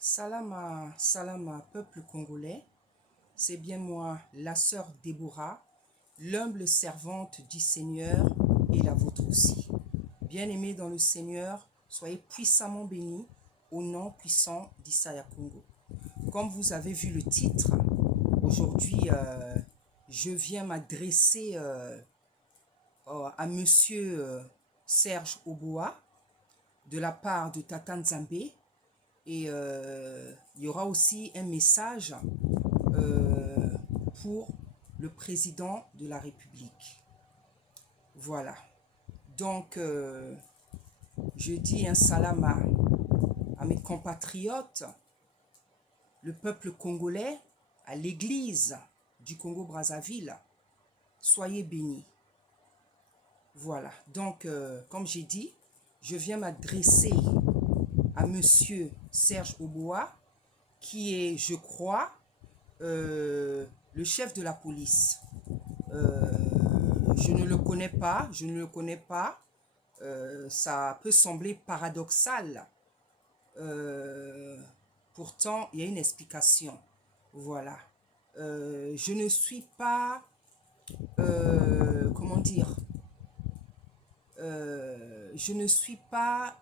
Salama, peuple congolais, c'est bien moi, la sœur Déborah, l'humble servante du Seigneur et la vôtre aussi. Bien-aimés dans le Seigneur, soyez puissamment bénis au nom puissant d'Issaïa Congo. Comme vous avez vu le titre, aujourd'hui, je viens m'adresser à monsieur Serge Oboa de la part de Tata Nzambe. Et il y aura aussi un message pour le président de la République. Voilà. Donc, je dis un salam à mes compatriotes, le peuple congolais, à l'église du Congo-Brazzaville. Soyez bénis. Voilà. Donc, comme j'ai dit, je viens m'adresser à monsieur Serge Oboa, qui est, je crois, le chef de la police. Je ne le connais pas, ça peut sembler paradoxal. Pourtant, il y a une explication. Voilà. Je ne suis pas, comment dire, je ne suis pas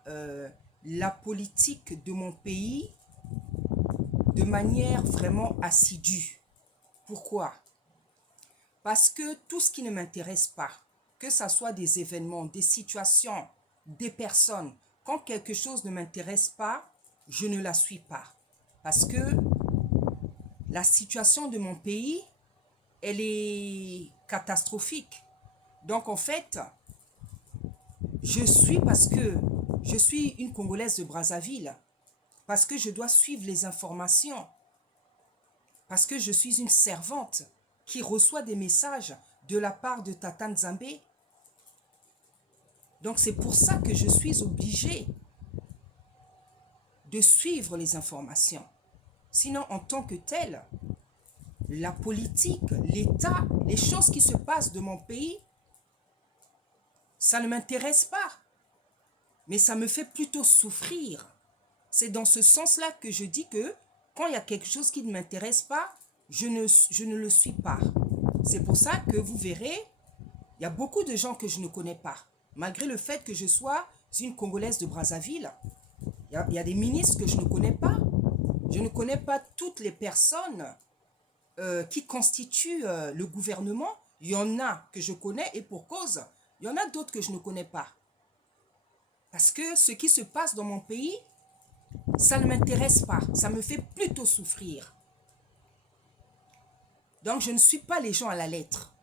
la politique de mon pays de manière vraiment assidue. Pourquoi? Parce que tout ce qui ne m'intéresse pas, que ce soit des événements, des situations, des personnes, quand quelque chose ne m'intéresse pas, je ne la suis pas. Parce que la situation de mon pays, elle est catastrophique. Donc en fait, je suis parce que je suis une Congolaise de Brazzaville, parce que je dois suivre les informations, parce que je suis une servante qui reçoit des messages de la part de Tata Nzambe. Donc c'est pour ça que je suis obligée de suivre les informations. Sinon, en tant que telle, la politique, l'État, les choses qui se passent de mon pays, ça ne m'intéresse pas, mais ça me fait plutôt souffrir. C'est dans ce sens-là que je dis que quand il y a quelque chose qui ne m'intéresse pas, je ne le suis pas. C'est pour ça que vous verrez, il y a beaucoup de gens que je ne connais pas. Malgré le fait que je sois une Congolaise de Brazzaville, il y a des ministres que je ne connais pas. Je ne connais pas toutes les personnes qui constituent le gouvernement. Il y en a que je connais et pour cause, il y en a d'autres que je ne connais pas. Parce que ce qui se passe dans mon pays, ça ne m'intéresse pas. Ça me fait plutôt souffrir. Donc je ne suis pas les gens à la lettre.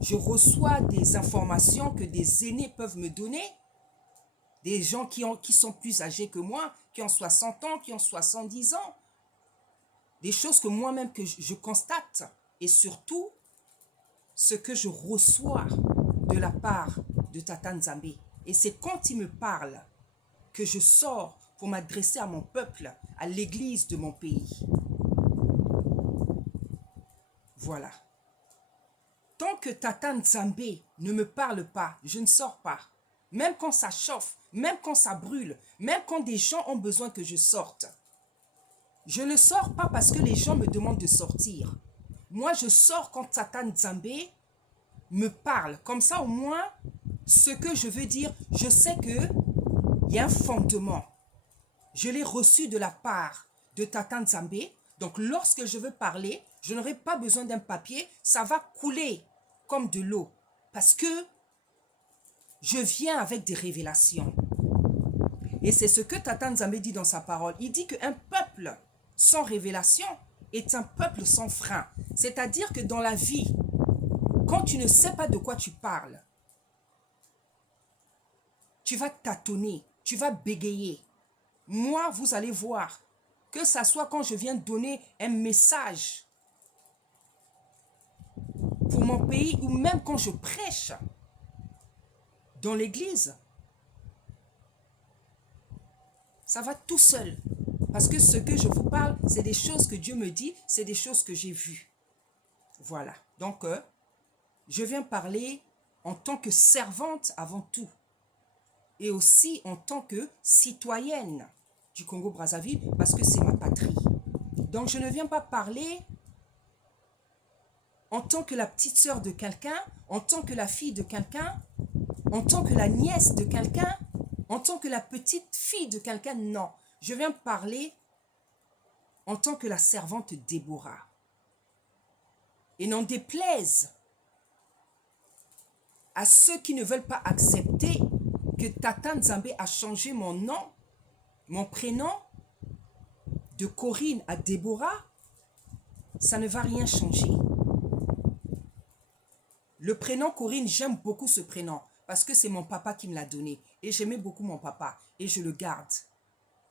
Je reçois des informations que des aînés peuvent me donner, des gens qui sont plus âgés que moi, qui ont 60 ans, qui ont 70 ans, des choses que moi-même que je constate, et surtout ce que je reçois de la part de Tata Nzambe. Et c'est quand il me parle que je sors pour m'adresser à mon peuple, à l'église de mon pays. Voilà. Tant que Tata Nzambe ne me parle pas, je ne sors pas. Même quand ça chauffe, même quand ça brûle, même quand des gens ont besoin que je sorte. Je ne sors pas parce que les gens me demandent de sortir. Moi, je sors quand Tata Nzambe me parle. Comme ça, au moins, ce que je veux dire, je sais qu'il y a un fondement. Je l'ai reçu de la part de Tata Nzambe. Donc, lorsque je veux parler, je n'aurai pas besoin d'un papier. Ça va couler comme de l'eau. Parce que je viens avec des révélations. Et c'est ce que Tata Nzambe dit dans sa parole. Il dit qu'un peuple sans révélation est un peuple sans frein. C'est-à-dire que dans la vie, quand tu ne sais pas de quoi tu parles, tu vas tâtonner, tu vas bégayer. Moi, vous allez voir, que ça soit quand je viens donner un message pour mon pays ou même quand je prêche dans l'église, ça va tout seul. Parce que ce que je vous parle, c'est des choses que Dieu me dit, c'est des choses que j'ai vues. Voilà. Donc, je viens parler en tant que servante avant tout. Et aussi en tant que citoyenne. du Congo-Brazzaville parce que c'est ma patrie. Donc, je ne viens pas parler en tant que la petite sœur de quelqu'un, en tant que la fille de quelqu'un, en tant que la nièce de quelqu'un, en tant que la petite fille de quelqu'un. Non, je viens parler en tant que la servante Déborah. Et n'en déplaise à ceux qui ne veulent pas accepter que Tata Nzambe a changé mon nom, mon prénom, de Corinne à Déborah, ça ne va rien changer. Le prénom Corinne, j'aime beaucoup ce prénom parce que c'est mon papa qui me l'a donné. Et j'aimais beaucoup mon papa et je le garde.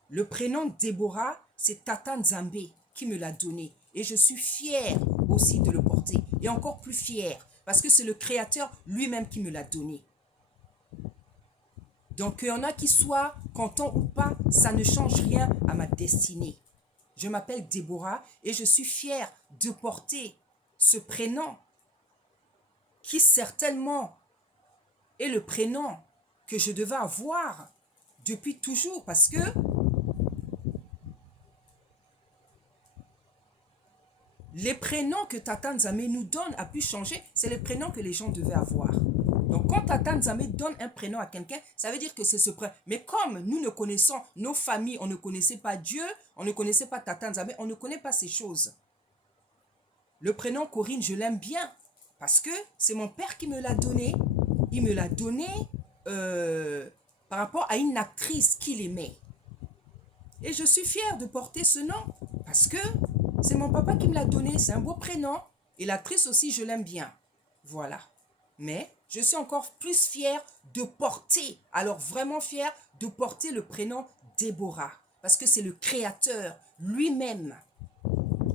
Le prénom Déborah, c'est Tata Nzambe qui me l'a donné. Et je suis fière aussi de le porter. Et encore plus fière parce que c'est le Créateur lui-même qui me l'a donné. Donc, qu'il y en a qui soient contents ou pas, ça ne change rien à ma destinée. Je m'appelle Déborah et je suis fière de porter ce prénom qui certainement est le prénom que je devais avoir depuis toujours parce que les prénoms que Tata Nzambe nous donne a pu changer, c'est les prénoms que les gens devaient avoir. Donc quand Tata Nzambe donne un prénom à quelqu'un, ça veut dire que c'est ce prénom. Mais comme nous ne connaissons, nos familles, on ne connaissait pas Dieu, on ne connaissait pas Tata Nzambe, on ne connaît pas ces choses. Le prénom Corinne, je l'aime bien parce que c'est mon père qui me l'a donné. Il me l'a donné par rapport à une actrice qu'il aimait. Et je suis fière de porter ce nom parce que c'est mon papa qui me l'a donné. C'est un beau prénom. Et l'actrice aussi, je l'aime bien. Voilà. Mais je suis encore plus fière de porter, alors vraiment fière de porter le prénom Déborah. Parce que c'est le Créateur lui-même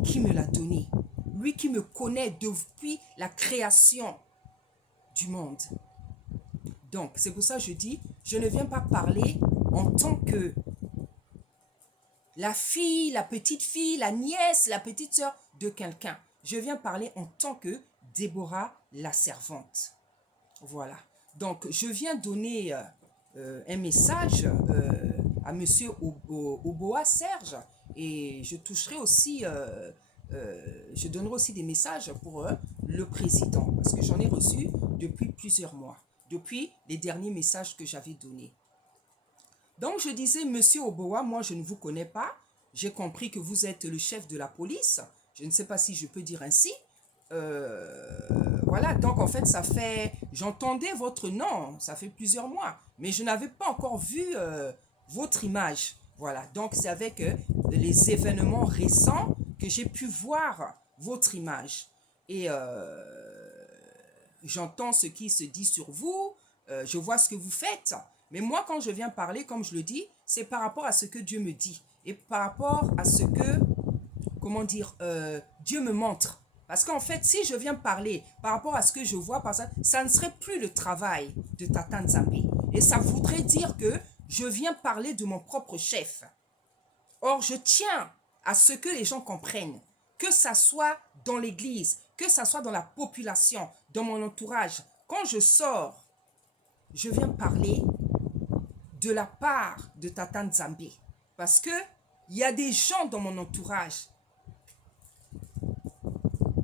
qui me l'a donné. Lui qui me connaît depuis la création du monde. Donc, c'est pour ça que je dis, je ne viens pas parler en tant que la fille, la petite fille, la nièce, la petite sœur de quelqu'un. Je viens parler en tant que Déborah, la servante. Voilà. Donc, je viens donner un message à monsieur Oboa Serge et je toucherai aussi, je donnerai aussi des messages pour le président parce que j'en ai reçu depuis plusieurs mois, depuis les derniers messages que j'avais donnés. Donc, je disais, monsieur Oboa, moi, je ne vous connais pas. J'ai compris que vous êtes le chef de la police. Je ne sais pas si je peux dire ainsi. Voilà, donc en fait, ça fait... J'entendais votre nom, ça fait plusieurs mois. Mais je n'avais pas encore vu votre image. Voilà, donc c'est avec les événements récents que j'ai pu voir votre image. Et j'entends ce qui se dit sur vous. Je vois ce que vous faites. Mais moi, quand je viens parler, comme je le dis, c'est par rapport à ce que Dieu me dit. Et par rapport à ce que, comment dire, Dieu me montre. Parce qu'en fait, si je viens parler par rapport à ce que je vois, ça ne serait plus le travail de Tata Nzambe. Et ça voudrait dire que je viens parler de mon propre chef. Or, je tiens à ce que les gens comprennent, que ça soit dans l'église, que ça soit dans la population, dans mon entourage. Quand je sors, je viens parler de la part de Tata Nzambe. Parce que il y a des gens dans mon entourage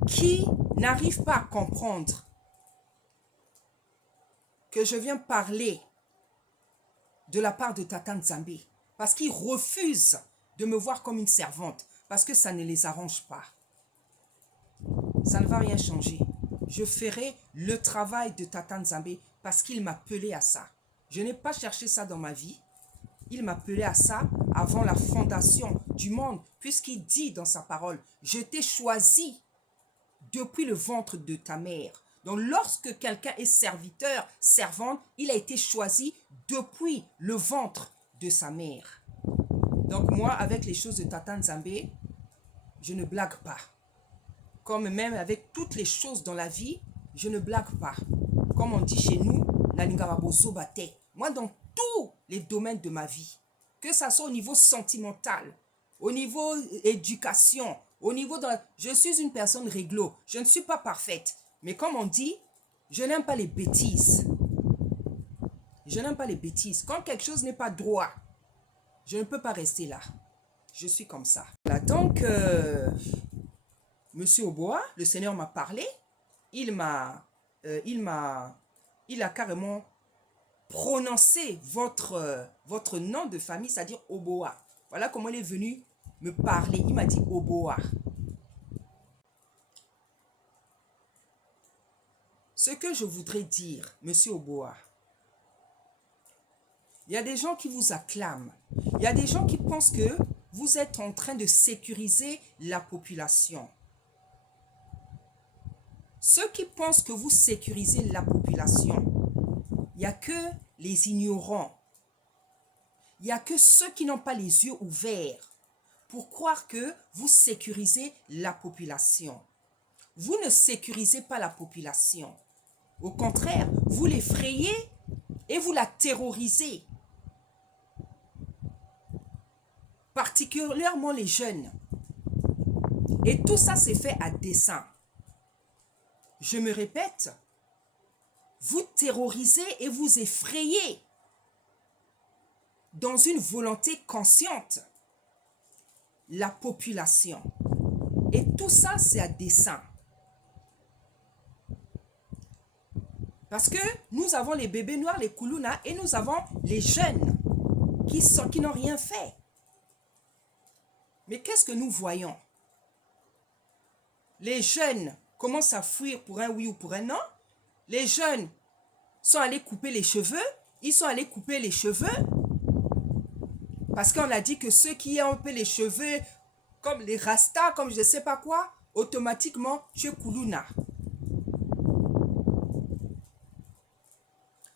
qui n'arrivent pas à comprendre que je viens parler de la part de Tata Nzambe. Parce qu'ils refusent de me voir comme une servante. Parce que ça ne les arrange pas. Ça ne va rien changer. Je ferai le travail de Tata Nzambe parce qu'il m'a appelé à ça. Je n'ai pas cherché ça dans ma vie. Il m'appelait à ça avant la fondation du monde, puisqu'il dit dans sa parole, je t'ai choisi depuis le ventre de ta mère. Donc lorsque quelqu'un est serviteur, servante, il a été choisi depuis le ventre de sa mère. Donc moi, avec les choses de Tata Nzambe, je ne blague pas. Comme même avec toutes les choses dans la vie, je ne blague pas. Comme on dit chez nous, moi, dans tous les domaines de ma vie, que ça soit au niveau sentimental, au niveau éducation, au niveau de... Je suis une personne réglo, je ne suis pas parfaite. Mais comme on dit, je n'aime pas les bêtises. Je n'aime pas les bêtises. Quand quelque chose n'est pas droit, Je ne peux pas rester là. Je suis comme ça. Voilà, donc, Monsieur Oboa, le Seigneur m'a parlé. Il a carrément prononcé votre nom de famille, c'est-à-dire Oboa. Voilà comment il est venu me parler. Il m'a dit Oboa. Ce que je voudrais dire, Monsieur Oboa, il y a des gens qui vous acclament. Il y a des gens qui pensent que vous êtes en train de sécuriser la population. Ceux qui pensent que vous sécurisez la population, il n'y a que les ignorants. Il n'y a que ceux qui n'ont pas les yeux ouverts pour croire que vous sécurisez la population. Vous ne sécurisez pas la population. Au contraire, vous l'effrayez et vous la terrorisez. Particulièrement les jeunes. Et tout ça, c'est fait à dessein. Je me répète, vous terrorisez et vous effrayez dans une volonté consciente la population. Et tout ça, c'est à dessein. Parce que nous avons les bébés noirs, les koulouna, et nous avons les jeunes qui n'ont rien fait. Mais qu'est-ce que nous voyons? Les jeunes commencent à fuir pour un oui ou pour un non. Les jeunes sont allés couper les cheveux. Ils sont allés couper les cheveux. Parce qu'on a dit que ceux qui ont un peu les cheveux, comme les rastas, comme je ne sais pas quoi, automatiquement, tu es koulouna.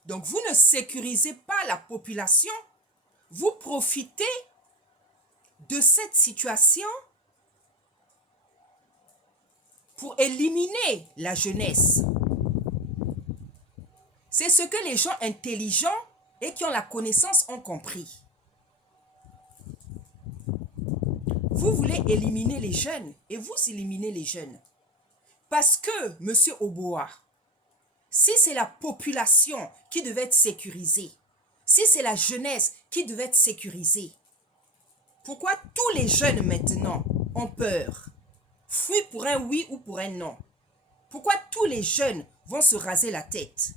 Donc, vous ne sécurisez pas la population. Vous profitez de cette situation pour éliminer la jeunesse. C'est ce que les gens intelligents et qui ont la connaissance ont compris. Vous voulez éliminer les jeunes et vous éliminez les jeunes. Parce que, Monsieur Oboa, si c'est la population qui devait être sécurisée, si c'est la jeunesse qui devait être sécurisée, pourquoi tous les jeunes maintenant ont peur? Fuient pour un oui ou pour un non. Pourquoi tous les jeunes vont se raser la tête?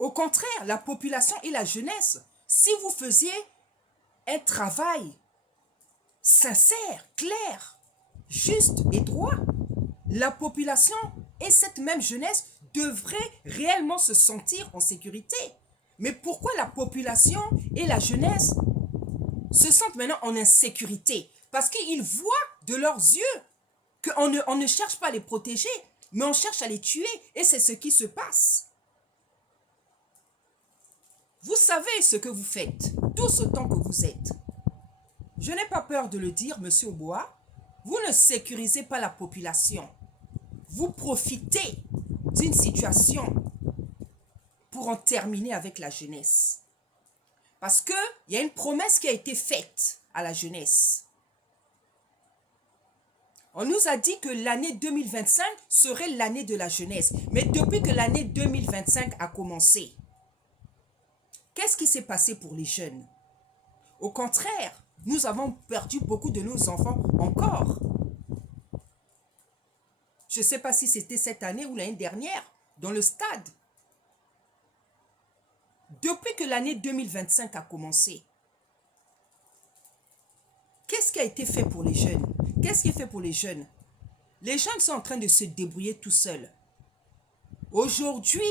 Au contraire, la population et la jeunesse, si vous faisiez un travail sincère, clair, juste et droit, la population et cette même jeunesse devraient réellement se sentir en sécurité. Mais pourquoi la population et la jeunesse se sentent maintenant en insécurité? Parce qu'ils voient de leurs yeux qu'on ne cherche pas à les protéger, mais on cherche à les tuer. Et c'est ce qui se passe. Vous savez ce que vous faites, tous autant que vous êtes. Je n'ai pas peur de le dire, Monsieur Oboa. Vous ne sécurisez pas la population. Vous profitez d'une situation pour en terminer avec la jeunesse. Parce qu'il y a une promesse qui a été faite à la jeunesse. On nous a dit que l'année 2025 serait l'année de la jeunesse. Mais depuis que l'année 2025 a commencé, qu'est-ce qui s'est passé pour les jeunes? Au contraire, nous avons perdu beaucoup de nos enfants encore. Je ne sais pas si c'était cette année ou l'année dernière, dans le stade. Depuis que l'année 2025 a commencé, qu'est-ce qui a été fait pour les jeunes? Qu'est-ce qui est fait pour les jeunes? Les jeunes sont en train de se débrouiller tout seuls. Aujourd'hui,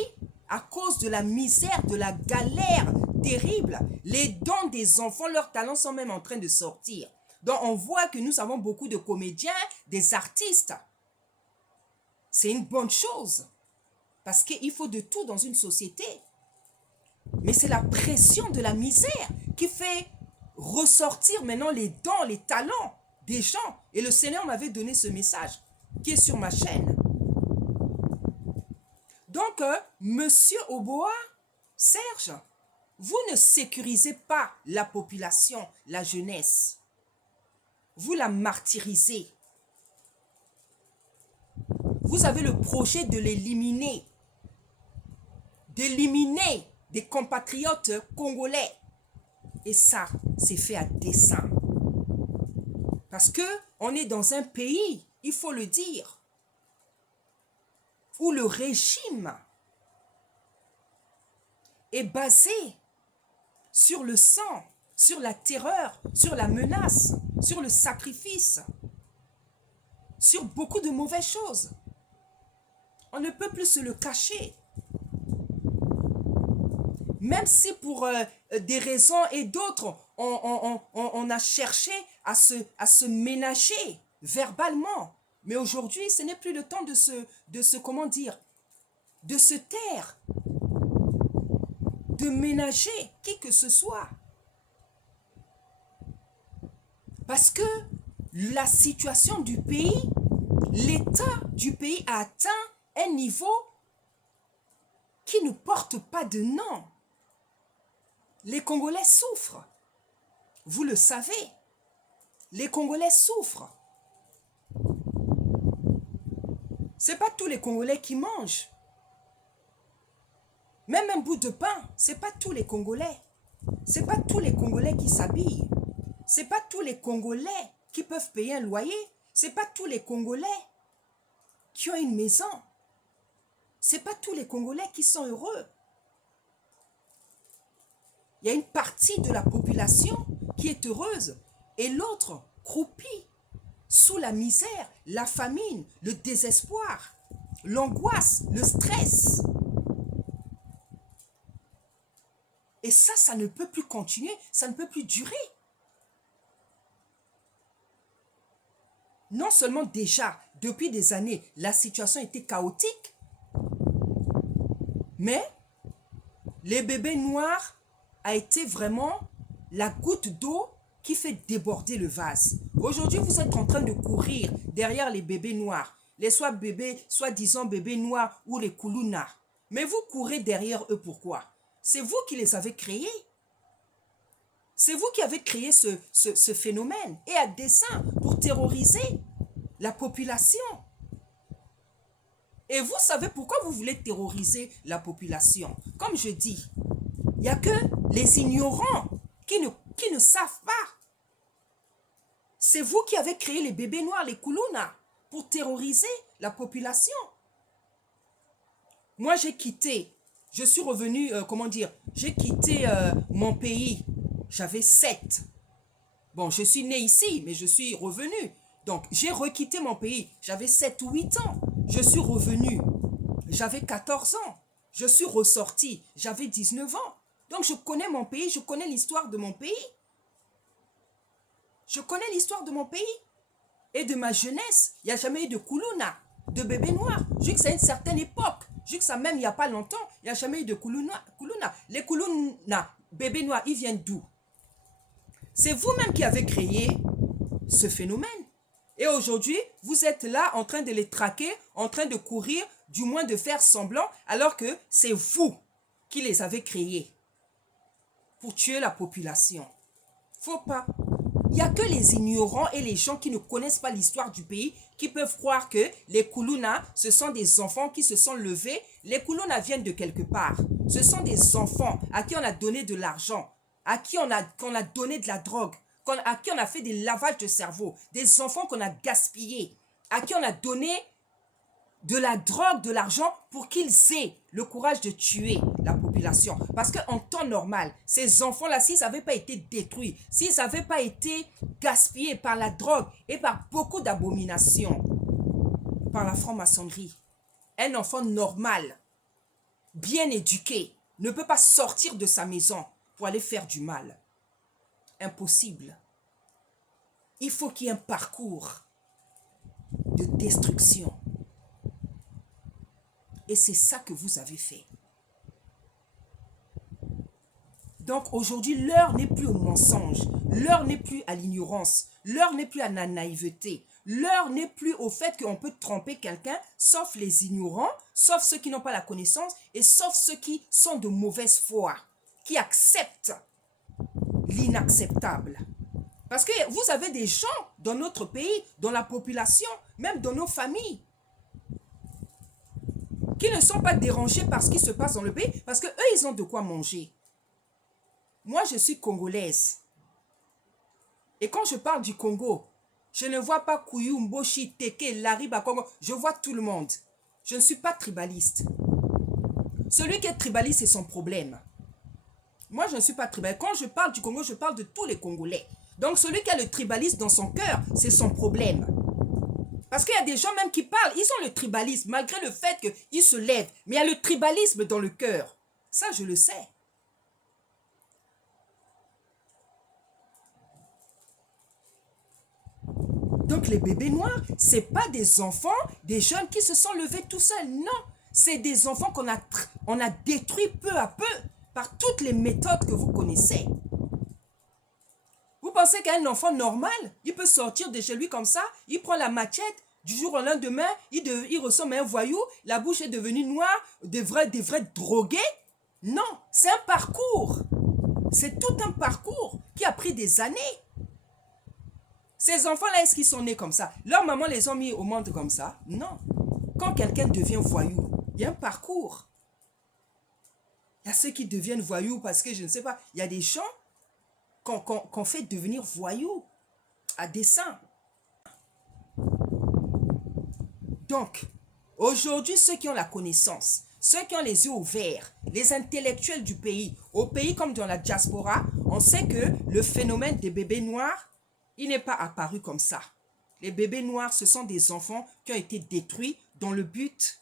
à cause de la misère, de la galère terrible, les dons des enfants, leurs talents sont même en train de sortir. Donc, on voit que nous avons beaucoup de comédiens, des artistes. C'est une bonne chose. Parce qu'il faut de tout dans une société. Mais c'est la pression de la misère qui fait ressortir maintenant les dons, les talents des gens. Et le Seigneur m'avait donné ce message qui est sur ma chaîne. Donc, Monsieur Oboa, Serge, vous ne sécurisez pas la population, la jeunesse. Vous la martyrisez. Vous avez le projet de l'éliminer. d'éliminer des compatriotes congolais. Et ça, c'est fait à dessein. Parce que on est dans un pays, il faut le dire, où le régime est basé sur le sang, sur la terreur, sur la menace, sur le sacrifice, sur beaucoup de mauvaises choses. On ne peut plus se le cacher. Même si pour des raisons et d'autres, on a cherché à se ménager verbalement. Mais aujourd'hui, ce n'est plus le temps comment dire, de se taire, de ménager qui que ce soit. Parce que la situation du pays, l'état du pays a atteint un niveau qui ne porte pas de nom. Les Congolais souffrent. Vous le savez. Les Congolais souffrent. Ce n'est pas tous les Congolais qui mangent. Même un bout de pain, ce n'est pas tous les Congolais. Ce n'est pas tous les Congolais qui s'habillent. Ce n'est pas tous les Congolais qui peuvent payer un loyer. Ce n'est pas tous les Congolais qui ont une maison. Ce n'est pas tous les Congolais qui sont heureux. Il y a une partie de la population qui est heureuse et l'autre croupie sous la misère, la famine, le désespoir, l'angoisse, le stress. Et ça ne peut plus continuer, ça ne peut plus durer. Non seulement déjà, depuis des années, la situation était chaotique, mais les bébés noirs a été vraiment la goutte d'eau qui fait déborder le vase. Aujourd'hui, vous êtes en train de courir derrière les bébés noirs, les soi-disant bébés noirs ou les Kuluna. Mais vous courez derrière eux pourquoi? C'est vous qui les avez créés. C'est vous qui avez créé ce phénomène et à dessein pour terroriser la population. Et vous savez pourquoi vous voulez terroriser la population? Comme je dis, il n'y a que les ignorants qui ne savent pas. C'est vous qui avez créé les bébés noirs, les Kuluna, pour terroriser la population. Moi, j'ai quitté, je suis revenu, j'ai quitté mon pays. J'avais 7. Bon, je suis né ici, mais je suis revenu. Donc, j'ai requitté mon pays. J'avais 7 ou 8 ans. Je suis revenu. J'avais 14 ans. Je suis ressorti. J'avais 19 ans. Donc, je connais mon pays. Je connais l'histoire de mon pays. Je connais l'histoire de mon pays. Et de ma jeunesse, il n'y a jamais eu de Kuluna, de bébé noir. Jusqu'à une certaine époque, jusqu'à même il n'y a pas longtemps, il n'y a jamais eu de Kuluna. Les Kuluna, bébés noirs, ils viennent d'où? C'est vous-même qui avez créé ce phénomène. Et aujourd'hui, vous êtes là en train de les traquer, en train de courir, du moins de faire semblant, alors que c'est vous qui les avez créés pour tuer la population. Faut pas. Il n'y a que les ignorants et les gens qui ne connaissent pas l'histoire du pays qui peuvent croire que les Kuluna, ce sont des enfants qui se sont levés. Les Kuluna viennent de quelque part. Ce sont des enfants à qui on a donné de l'argent, à qui on a donné de la drogue, à qui on a fait des lavages de cerveau, des enfants qu'on a gaspillés, à qui on a donné de la drogue, de l'argent pour qu'ils aient le courage de tuer la population. Parce qu'en temps normal, ces enfants-là, s'ils n'avaient pas été détruits, s'ils n'avaient pas été gaspillés par la drogue et par beaucoup d'abominations, par la franc-maçonnerie, un enfant normal, bien éduqué, ne peut pas sortir de sa maison pour aller faire du mal. Impossible. Il faut qu'il y ait un parcours de destruction. Et c'est ça que vous avez fait. Donc aujourd'hui, l'heure n'est plus au mensonge, l'heure n'est plus à l'ignorance, l'heure n'est plus à la naïveté, l'heure n'est plus au fait qu'on peut tromper quelqu'un, sauf les ignorants, sauf ceux qui n'ont pas la connaissance et sauf ceux qui sont de mauvaise foi, qui acceptent l'inacceptable. Parce que vous avez des gens dans notre pays, dans la population, même dans nos familles, qui ne sont pas dérangés par ce qui se passe dans le pays, parce qu'eux, ils ont de quoi manger. Moi, je suis congolaise. Et quand je parle du Congo, je ne vois pas Kouyou, Mboshi, Teke, Lariba, Congo. Je vois tout le monde. Je ne suis pas tribaliste. Celui qui est tribaliste, c'est son problème. Moi, je ne suis pas tribaliste. Quand je parle du Congo, je parle de tous les Congolais. Donc, celui qui a le tribalisme dans son cœur, c'est son problème. Parce qu'il y a des gens même qui parlent, ils ont le tribalisme, malgré le fait qu'ils se lèvent. Mais il y a le tribalisme dans le cœur. Ça, je le sais. Donc les bébés noirs, ce n'est pas des enfants, des jeunes qui se sont levés tout seuls. Non, c'est des enfants qu'on a détruits peu à peu par toutes les méthodes que vous connaissez. Vous pensez qu'un enfant normal, il peut sortir de chez lui comme ça, il prend la machette, du jour au lendemain, il ressemble à un voyou, la bouche est devenue noire, des vrais drogués? Non, c'est un parcours. C'est tout un parcours qui a pris des années. Ces enfants-là, est-ce qu'ils sont nés comme ça? Leur maman les a mis au monde comme ça? Non. Quand quelqu'un devient voyou, il y a un parcours. Il y a ceux qui deviennent voyous parce que, je ne sais pas, il y a des gens qu'on fait devenir voyous à dessein. Donc, aujourd'hui, ceux qui ont la connaissance, ceux qui ont les yeux ouverts, les intellectuels du pays, au pays comme dans la diaspora, on sait que le phénomène des bébés noirs, il n'est pas apparu comme ça. Les bébés noirs, ce sont des enfants qui ont été détruits dans le but,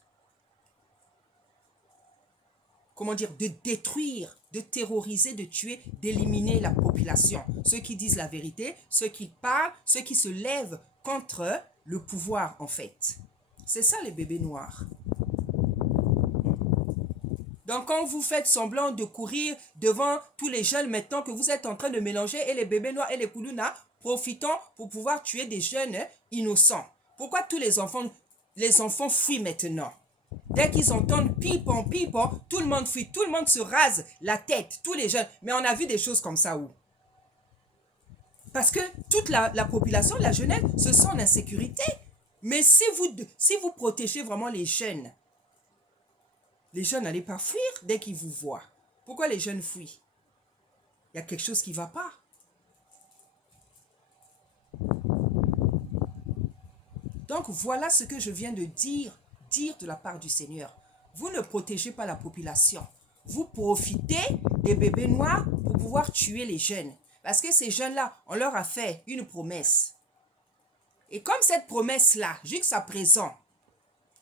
comment dire, de détruire, de terroriser, de tuer, d'éliminer la population. Ceux qui disent la vérité, ceux qui parlent, ceux qui se lèvent contre le pouvoir en fait. C'est ça les bébés noirs. Donc quand vous faites semblant de courir devant tous les jeunes maintenant que vous êtes en train de mélanger et les bébés noirs et les koulouna, profitant pour pouvoir tuer des jeunes innocents. Pourquoi tous les enfants fuient maintenant? Dès qu'ils entendent pipon, pipon, tout le monde fuit, tout le monde se rase la tête, tous les jeunes. Mais on a vu des choses comme ça où? Parce que toute la population, la jeunesse, se sent en insécurité. Mais si vous protégez vraiment les jeunes n'allez pas fuir dès qu'ils vous voient. Pourquoi les jeunes fuient? Il y a quelque chose qui ne va pas. Donc voilà ce que je viens de dire de la part du Seigneur. Vous ne protégez pas la population. Vous profitez des bébés noirs pour pouvoir tuer les jeunes. Parce que ces jeunes-là, on leur a fait une promesse. Et comme cette promesse-là, jusqu'à présent,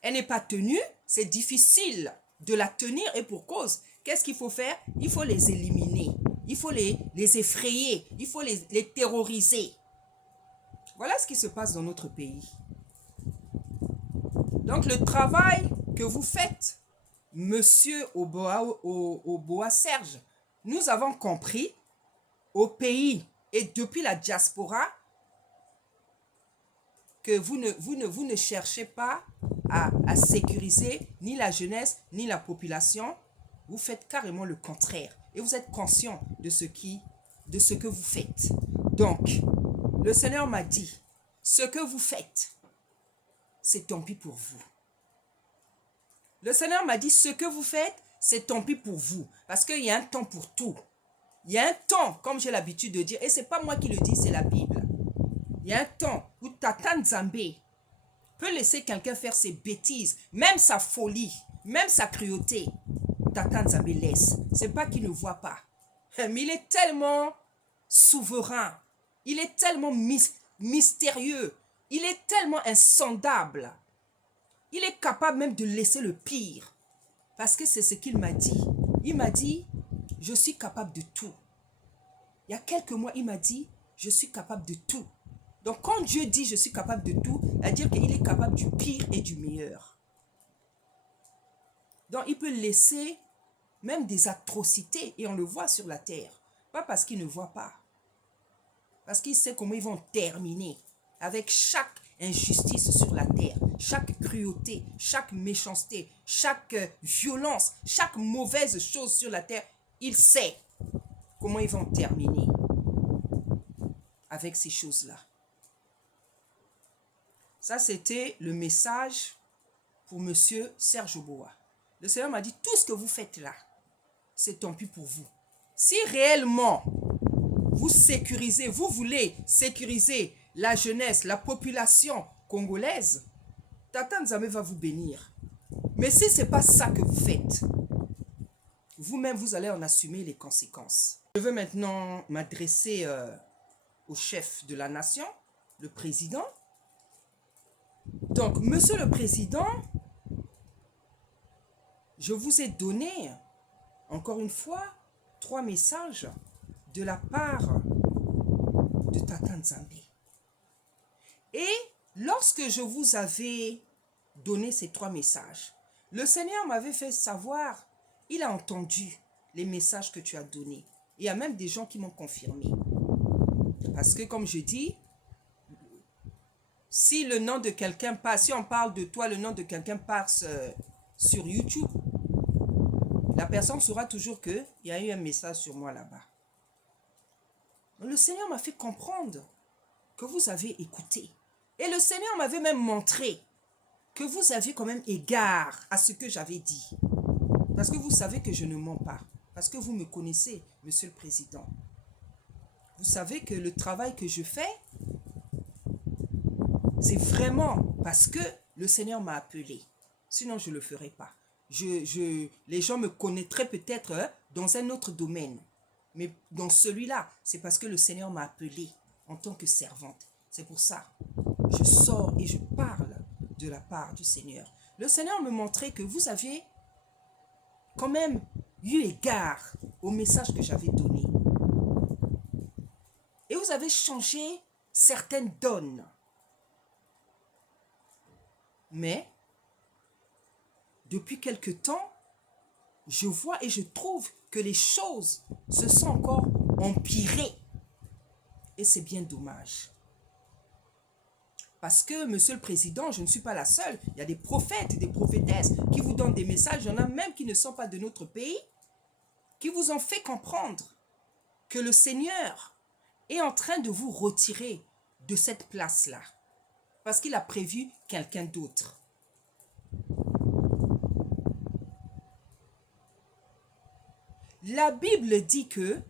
elle n'est pas tenue, c'est difficile de la tenir et pour cause. Qu'est-ce qu'il faut faire? Il faut les éliminer. Il faut les effrayer. Il faut les terroriser. Voilà ce qui se passe dans notre pays. Donc le travail que vous faites, Monsieur Oboa Serge, nous avons compris au pays et depuis la diaspora que vous ne cherchez pas à sécuriser ni la jeunesse ni la population. Vous faites carrément le contraire et vous êtes conscient de ce que vous faites. Donc, le Seigneur m'a dit, ce que vous faites, c'est tant pis pour vous. Le Seigneur m'a dit, ce que vous faites, c'est tant pis pour vous. Parce qu'il y a un temps pour tout. Il y a un temps, comme j'ai l'habitude de dire, et ce n'est pas moi qui le dis, c'est la Bible. Il y a un temps où Tata Nzambe peut laisser quelqu'un faire ses bêtises, même sa folie, même sa cruauté. Tata Nzambe laisse. Ce n'est pas qu'il ne voit pas. Mais il est tellement souverain. Il est tellement mystérieux. Il est tellement insondable. Il est capable même de laisser le pire. Parce que c'est ce qu'il m'a dit. Il m'a dit, je suis capable de tout. Il y a quelques mois, il m'a dit, je suis capable de tout. Donc quand Dieu dit, je suis capable de tout, c'est-à-dire qu'il est capable du pire et du meilleur. Donc il peut laisser même des atrocités et on le voit sur la terre. Pas parce qu'il ne voit pas. Parce qu'il sait comment ils vont terminer avec chaque injustice sur la terre, chaque cruauté, chaque méchanceté, chaque violence, chaque mauvaise chose sur la terre. Il sait comment ils vont terminer avec ces choses-là. Ça, c'était le message pour Monsieur Serge Oboa. Le Seigneur m'a dit, tout ce que vous faites là, c'est tant pis pour vous. Si réellement vous sécurisez, vous voulez sécuriser la jeunesse, la population congolaise, Tata Nzambe va vous bénir. Mais si ce n'est pas ça que vous faites, vous-même, vous allez en assumer les conséquences. Je veux maintenant m'adresser au chef de la nation, le président. Donc, monsieur le président, je vous ai donné, encore une fois, 3 messages de la part de Tata Nzambe. Et lorsque je vous avais donné ces 3 messages, le Seigneur m'avait fait savoir, il a entendu les messages que tu as donnés. Il y a même des gens qui m'ont confirmé. Parce que comme je dis, si le nom de quelqu'un passe, si on parle de toi, le nom de quelqu'un passe sur YouTube, la personne saura toujours qu'il y a eu un message sur moi là-bas. Le Seigneur m'a fait comprendre que vous avez écouté. Et le Seigneur m'avait même montré que vous aviez quand même égard à ce que j'avais dit. Parce que vous savez que je ne mens pas. Parce que vous me connaissez, monsieur le président. Vous savez que le travail que je fais, c'est vraiment parce que le Seigneur m'a appelé. Sinon, je ne le ferais pas. Les gens me connaîtraient peut-être dans un autre domaine. Mais dans celui-là, c'est parce que le Seigneur m'a appelé en tant que servante. C'est pour ça. Je sors et je parle de la part du Seigneur. Le Seigneur me montrait que vous aviez quand même eu égard au message que j'avais donné. Et vous avez changé certaines donnes. Mais, depuis quelque temps, je vois et je trouve que les choses se sont encore empirées. Et c'est bien dommage. Parce que, monsieur le président, je ne suis pas la seule. Il y a des prophètes et des prophétesses qui vous donnent des messages. Il y en a même qui ne sont pas de notre pays, qui vous ont fait comprendre que le Seigneur est en train de vous retirer de cette place-là. Parce qu'il a prévu quelqu'un d'autre. La Bible dit que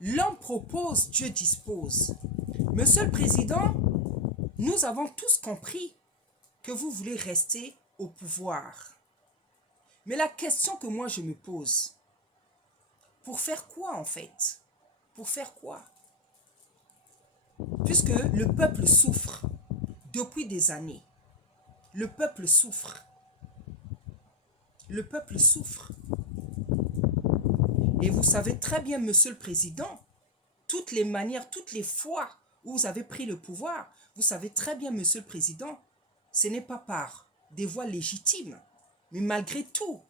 l'homme propose, Dieu dispose. Monsieur le Président, nous avons tous compris que vous voulez rester au pouvoir. Mais la question que moi je me pose, pour faire quoi en fait? Pour faire quoi? Puisque le peuple souffre depuis des années. Le peuple souffre. Le peuple souffre. Et vous savez très bien, monsieur le président, toutes les manières, toutes les fois où vous avez pris le pouvoir, vous savez très bien, monsieur le président, ce n'est pas par des voies légitimes. Mais malgré tout,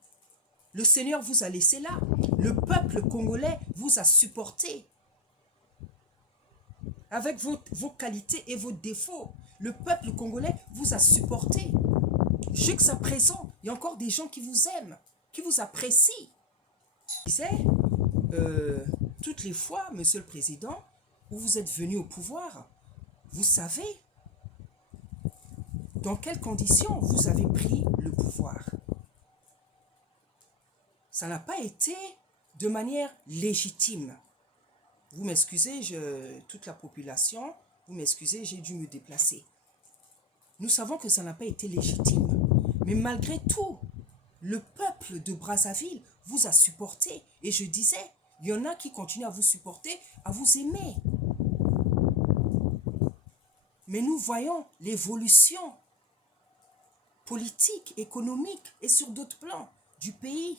le Seigneur vous a laissé là. Le peuple congolais vous a supporté. Avec vos qualités et vos défauts, le peuple congolais vous a supporté. Jusqu'à présent, il y a encore des gens qui vous aiment, qui vous apprécient. Je disais, toutes les fois, monsieur le président, où vous êtes venu au pouvoir, vous savez dans quelles conditions vous avez pris le pouvoir. Ça n'a pas été de manière légitime. Vous m'excusez, toute la population, vous m'excusez, j'ai dû me déplacer. Nous savons que ça n'a pas été légitime. Mais malgré tout, le peuple de Brazzaville vous a supporté. Et je disais, il y en a qui continuent à vous supporter, à vous aimer. Mais nous voyons l'évolution politique, économique et sur d'autres plans du pays.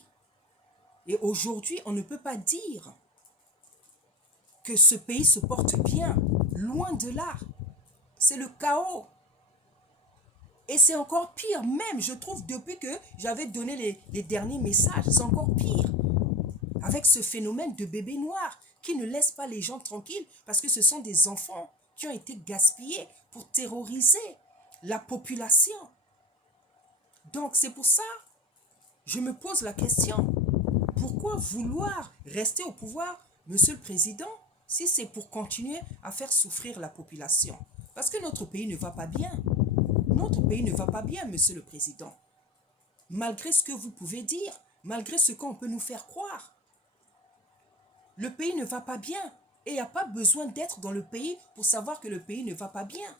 Et aujourd'hui, on ne peut pas dire que ce pays se porte bien. Loin de là. C'est le chaos. Et c'est encore pire, même, je trouve, depuis que j'avais donné les derniers messages, c'est encore pire. Avec ce phénomène de bébés noirs qui ne laisse pas les gens tranquilles parce que ce sont des enfants qui ont été gaspillés pour terroriser la population. Donc, c'est pour ça, je me pose la question, pourquoi vouloir rester au pouvoir, monsieur le président, si c'est pour continuer à faire souffrir la population? Parce que notre pays ne va pas bien. Notre pays ne va pas bien, monsieur le président. malgré ce que vous pouvez dire, malgré ce qu'on peut nous faire croire. Le pays ne va pas bien et il n'y a pas besoin d'être dans le pays pour savoir que le pays ne va pas bien.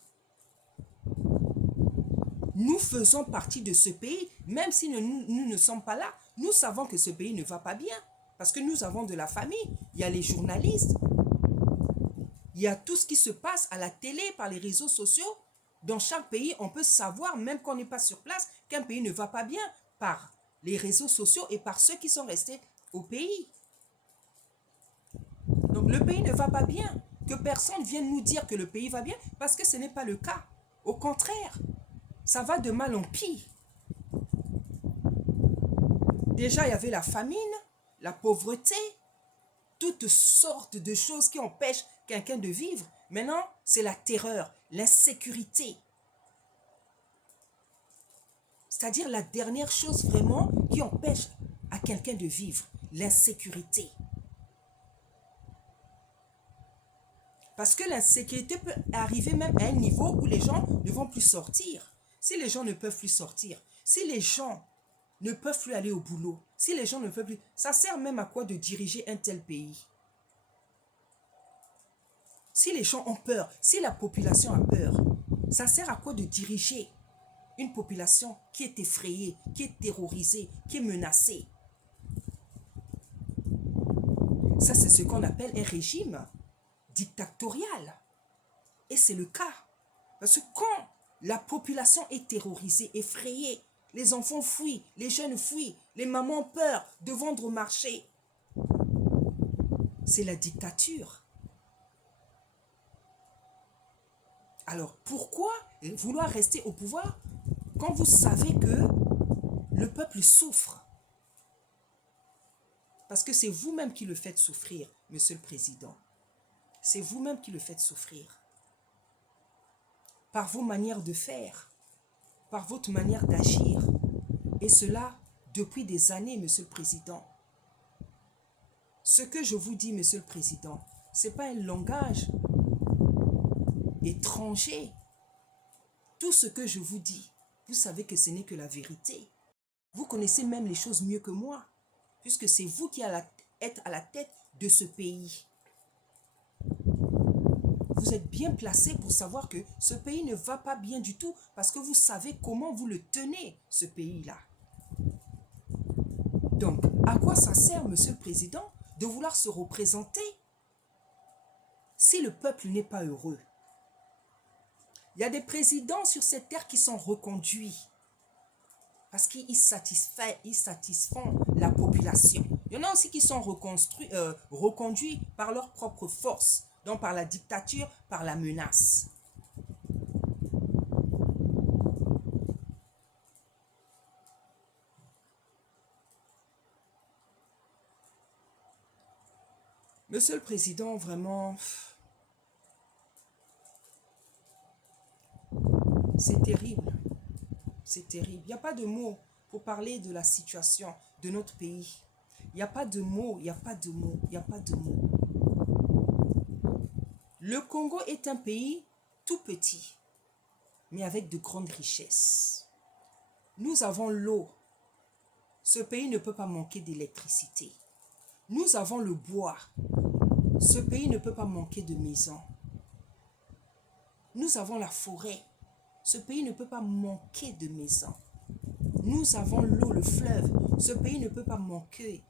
Nous faisons partie de ce pays, même si nous ne sommes pas là, nous savons que ce pays ne va pas bien. Parce que nous avons de la famille, il y a les journalistes, il y a tout ce qui se passe à la télé, par les réseaux sociaux. Dans chaque pays, on peut savoir, même quand on n'est pas sur place, qu'un pays ne va pas bien par les réseaux sociaux et par ceux qui sont restés au pays. Donc le pays ne va pas bien. Que personne vienne nous dire que le pays va bien, parce que ce n'est pas le cas. Au contraire, ça va de mal en pire. Déjà, il y avait la famine, la pauvreté, toutes sortes de choses qui empêchent quelqu'un de vivre. Maintenant, c'est la terreur, l'insécurité. C'est-à-dire la dernière chose vraiment qui empêche à quelqu'un de vivre, l'insécurité. Parce que l'insécurité peut arriver même à un niveau où les gens ne vont plus sortir. Si les gens ne peuvent plus sortir, si les gens ne peuvent plus aller au boulot, si les gens ne peuvent plus... Ça sert même à quoi de diriger un tel pays? Si les gens ont peur, si la population a peur, ça sert à quoi de diriger une population qui est effrayée, qui est terrorisée, qui est menacée? Ça, c'est ce qu'on appelle un régime dictatorial. Et c'est le cas. Parce que quand la population est terrorisée, effrayée, les enfants fuient, les jeunes fuient, les mamans ont peur de vendre au marché, c'est la dictature. Alors pourquoi vouloir rester au pouvoir quand vous savez que le peuple souffre? Parce que c'est vous-même qui le faites souffrir, Monsieur le Président. C'est vous-même qui le faites souffrir. Par vos manières de faire, par votre manière d'agir. Et cela depuis des années, Monsieur le Président. Ce que je vous dis, Monsieur le Président, ce n'est pas un langage étranger. Tout ce que je vous dis, vous savez que ce n'est que la vérité. Vous connaissez même les choses mieux que moi, puisque c'est vous qui êtes à la tête de ce pays. Vous êtes bien placé pour savoir que ce pays ne va pas bien du tout, parce que vous savez comment vous le tenez, ce pays-là. Donc, à quoi ça sert, Monsieur le Président, de vouloir se représenter si le peuple n'est pas heureux? Il y a des présidents sur cette terre qui sont reconduits parce qu'ils satisfont la population. Il y en a aussi qui sont reconduits par leur propre force, donc par la dictature, par la menace. Monsieur le Président, vraiment, c'est terrible. C'est terrible. Il n'y a pas de mots pour parler de la situation de notre pays. Il n'y a pas de mots, il n'y a pas de mots, il n'y a pas de mots. Le Congo est un pays tout petit, mais avec de grandes richesses. Nous avons l'eau. Ce pays ne peut pas manquer d'électricité. Nous avons le bois. Ce pays ne peut pas manquer de maisons. Nous avons la forêt. Ce pays ne peut pas manquer de maisons. Nous avons l'eau, le fleuve. Ce pays ne peut pas manquer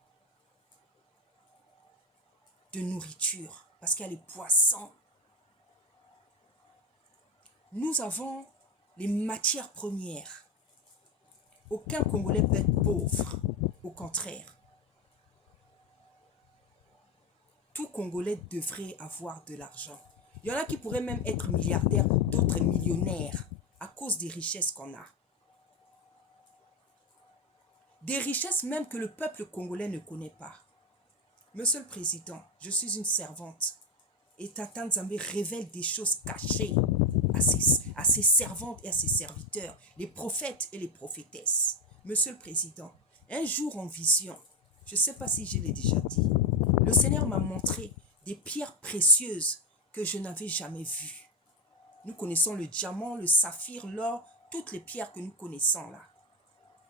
de nourriture parce qu'il y a les poissons. Nous avons les matières premières. Aucun Congolais peut être pauvre. Au contraire. Tout Congolais devrait avoir de l'argent. Il y en a qui pourraient même être milliardaires, d'autres millionnaires à cause des richesses qu'on a. Des richesses même que le peuple congolais ne connaît pas. Monsieur le Président, je suis une servante. Et Tata Nzambe révèle des choses cachées à ses servantes et à ses serviteurs, les prophètes et les prophétesses. Monsieur le Président, un jour en vision, je ne sais pas si je l'ai déjà dit, le Seigneur m'a montré des pierres précieuses que je n'avais jamais vues. Nous connaissons le diamant, le saphir, l'or, toutes les pierres que nous connaissons là.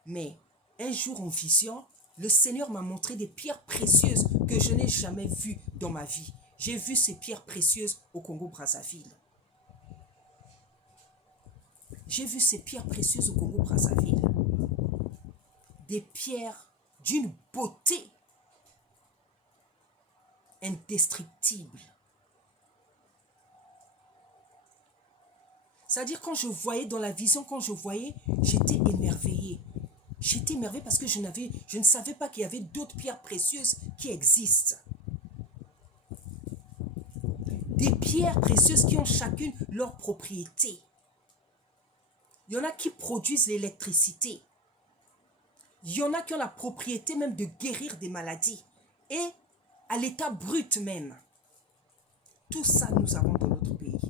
Mais un jour en vision, le Seigneur m'a montré des pierres précieuses que je n'ai jamais vues dans ma vie. J'ai vu ces pierres précieuses au Congo-Brazzaville. J'ai vu ces pierres précieuses au Congo-Brazzaville. Des pierres d'une beauté indescriptible. C'est-à-dire quand je voyais dans la vision, quand je voyais, j'étais émerveillée. J'étais émerveillée parce que je ne savais pas qu'il y avait d'autres pierres précieuses qui existent. Des pierres précieuses qui ont chacune leur propriété. Il y en a qui produisent l'électricité. Il y en a qui ont la propriété même de guérir des maladies. Et à l'état brut même. Tout ça, nous avons dans notre pays.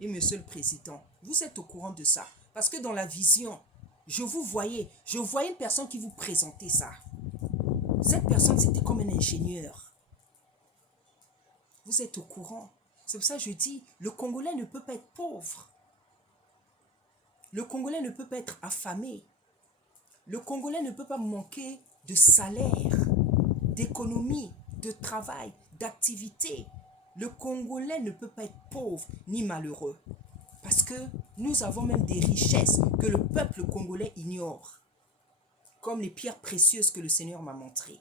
Et Monsieur le Président, vous êtes au courant de ça. Parce que dans la vision, je voyais une personne qui vous présentait ça. Cette personne, c'était comme un ingénieur. Vous êtes au courant. C'est pour ça que je dis, le Congolais ne peut pas être pauvre. Le Congolais ne peut pas être affamé. Le Congolais ne peut pas manquer de salaire, d'économie, de travail, d'activité. Le Congolais ne peut pas être pauvre ni malheureux. Parce que nous avons même des richesses que le peuple congolais ignore. Comme les pierres précieuses que le Seigneur m'a montrées.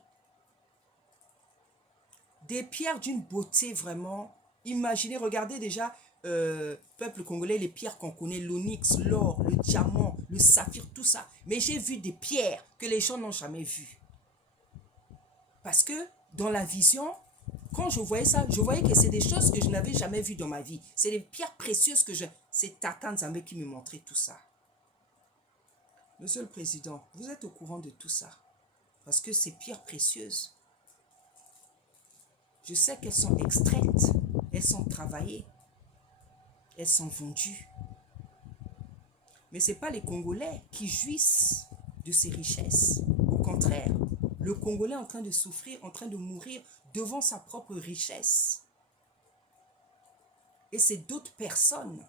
Des pierres d'une beauté vraiment. Imaginez, regardez déjà, peuple congolais, les pierres qu'on connaît, l'onyx, l'or, le diamant, le saphir, tout ça. Mais j'ai vu des pierres que les gens n'ont jamais vues. Parce que dans la vision, quand je voyais ça, je voyais que c'est des choses que je n'avais jamais vues dans ma vie. C'est des pierres précieuses que je... C'est Tata Nzambe qui me montrait tout ça. Monsieur le Président, vous êtes au courant de tout ça. Parce que ces pierres précieuses, je sais qu'elles sont extraites, elles sont travaillées, elles sont vendues. Mais ce n'est pas les Congolais qui jouissent de ces richesses. Au contraire, le Congolais est en train de souffrir, en train de mourir devant sa propre richesse. Et c'est d'autres personnes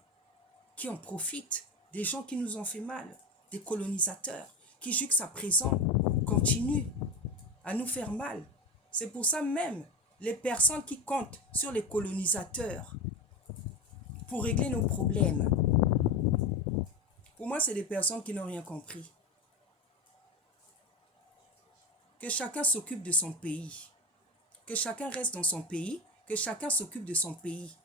qui en profitent, des gens qui nous ont fait mal, des colonisateurs, qui jusqu'à présent continuent à nous faire mal. C'est pour ça même, les personnes qui comptent sur les colonisateurs pour régler nos problèmes, pour moi, c'est des personnes qui n'ont rien compris. Que chacun s'occupe de son pays. Que chacun reste dans son pays. Que chacun s'occupe de son pays.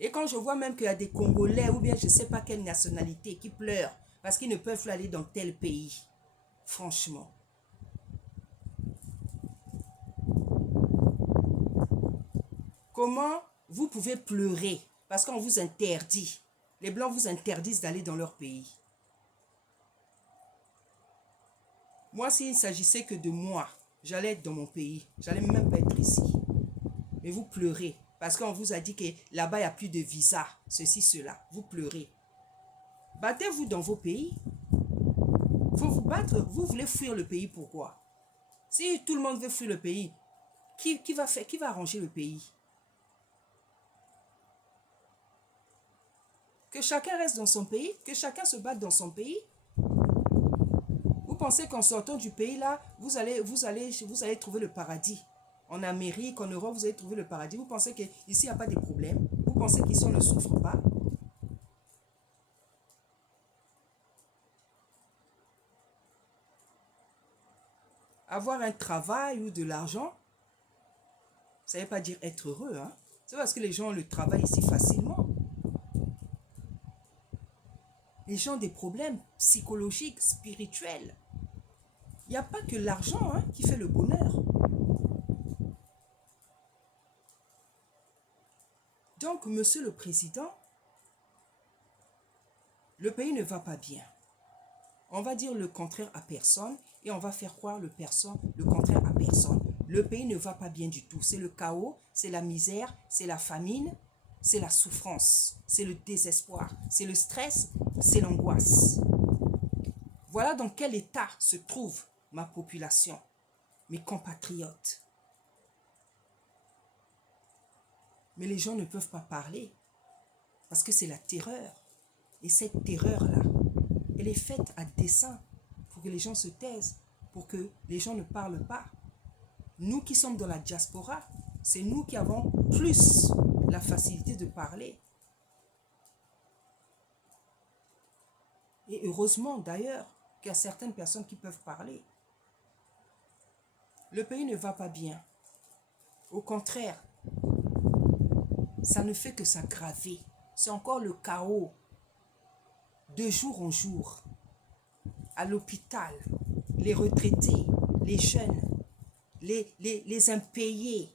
Et quand je vois même qu'il y a des Congolais ou bien je ne sais pas quelle nationalité qui pleurent parce qu'ils ne peuvent plus aller dans tel pays. Franchement. Comment vous pouvez pleurer parce qu'on vous interdit? Les Blancs vous interdisent d'aller dans leur pays. Moi, s'il ne s'agissait que de moi, j'allais être dans mon pays. J'allais même pas être ici. Mais vous pleurez parce qu'on vous a dit que là-bas, il n'y a plus de visa. Ceci, cela. Vous pleurez. Battez-vous dans vos pays. Il faut vous battre. Vous voulez fuir le pays, pourquoi? Si tout le monde veut fuir le pays, qui va arranger le pays? Que chacun reste dans son pays, que chacun se batte dans son pays. Vous pensez qu'en sortant du pays là, vous allez trouver le paradis. En Amérique, en Europe, vous allez trouver le paradis. Vous pensez qu'ici, il n'y a pas de problème. Vous pensez qu'ici, on ne souffre pas. Avoir un travail ou de l'argent, ça ne veut pas dire être heureux. Hein? C'est parce que les gens ont le travail ici facilement. Les gens ont des problèmes psychologiques, spirituels. Il n'y a pas que l'argent qui fait le bonheur. Donc, Monsieur le Président, le pays ne va pas bien. On va dire le contraire à personne et on va faire croire le contraire à personne. Le pays ne va pas bien du tout. C'est le chaos, c'est la misère, c'est la famine, c'est la souffrance, c'est le désespoir, c'est le stress, c'est l'angoisse. Voilà dans quel état se trouve ma population, mes compatriotes. Mais les gens ne peuvent pas parler parce que c'est la terreur. Et cette terreur-là, elle est faite à dessein pour que les gens se taisent. pour que les gens ne parlent pas. Nous qui sommes dans la diaspora, c'est nous qui avons plus la facilité de parler. Et heureusement d'ailleurs qu'il y a certaines personnes qui peuvent parler. Le pays ne va pas bien. Au contraire, ça ne fait que s'aggraver. C'est encore le chaos de jour en jour. À l'hôpital, les retraités, les jeunes, les impayés,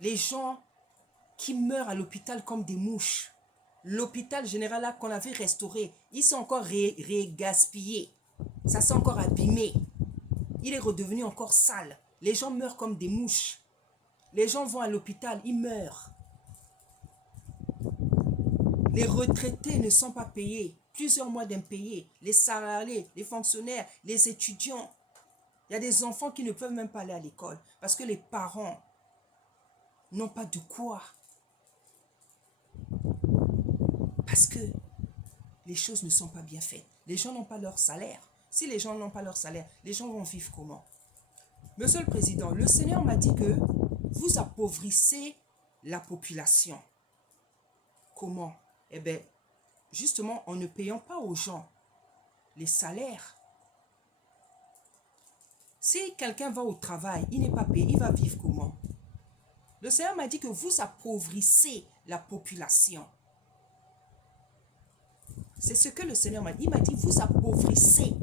les gens qui meurent à l'hôpital comme des mouches. L'hôpital général là qu'on avait restauré, ils sont encore gaspillés. Ça s'est encore abîmé. Il est redevenu encore sale. Les gens meurent comme des mouches. Les gens vont à l'hôpital, ils meurent. Les retraités ne sont pas payés. Plusieurs mois d'impayés. Les salariés, les fonctionnaires, les étudiants. Il y a des enfants qui ne peuvent même pas aller à l'école parce que les parents n'ont pas de quoi. Parce que les choses ne sont pas bien faites. Les gens n'ont pas leur salaire. Si les gens n'ont pas leur salaire, les gens vont vivre comment? Monsieur le Président, le Seigneur m'a dit que vous appauvrissez la population. Comment? Eh bien, justement, en ne payant pas aux gens les salaires. Si quelqu'un va au travail, il n'est pas payé, il va vivre comment? Le Seigneur m'a dit que vous appauvrissez la population. C'est ce que le Seigneur m'a dit. Il m'a dit, vous appauvrissez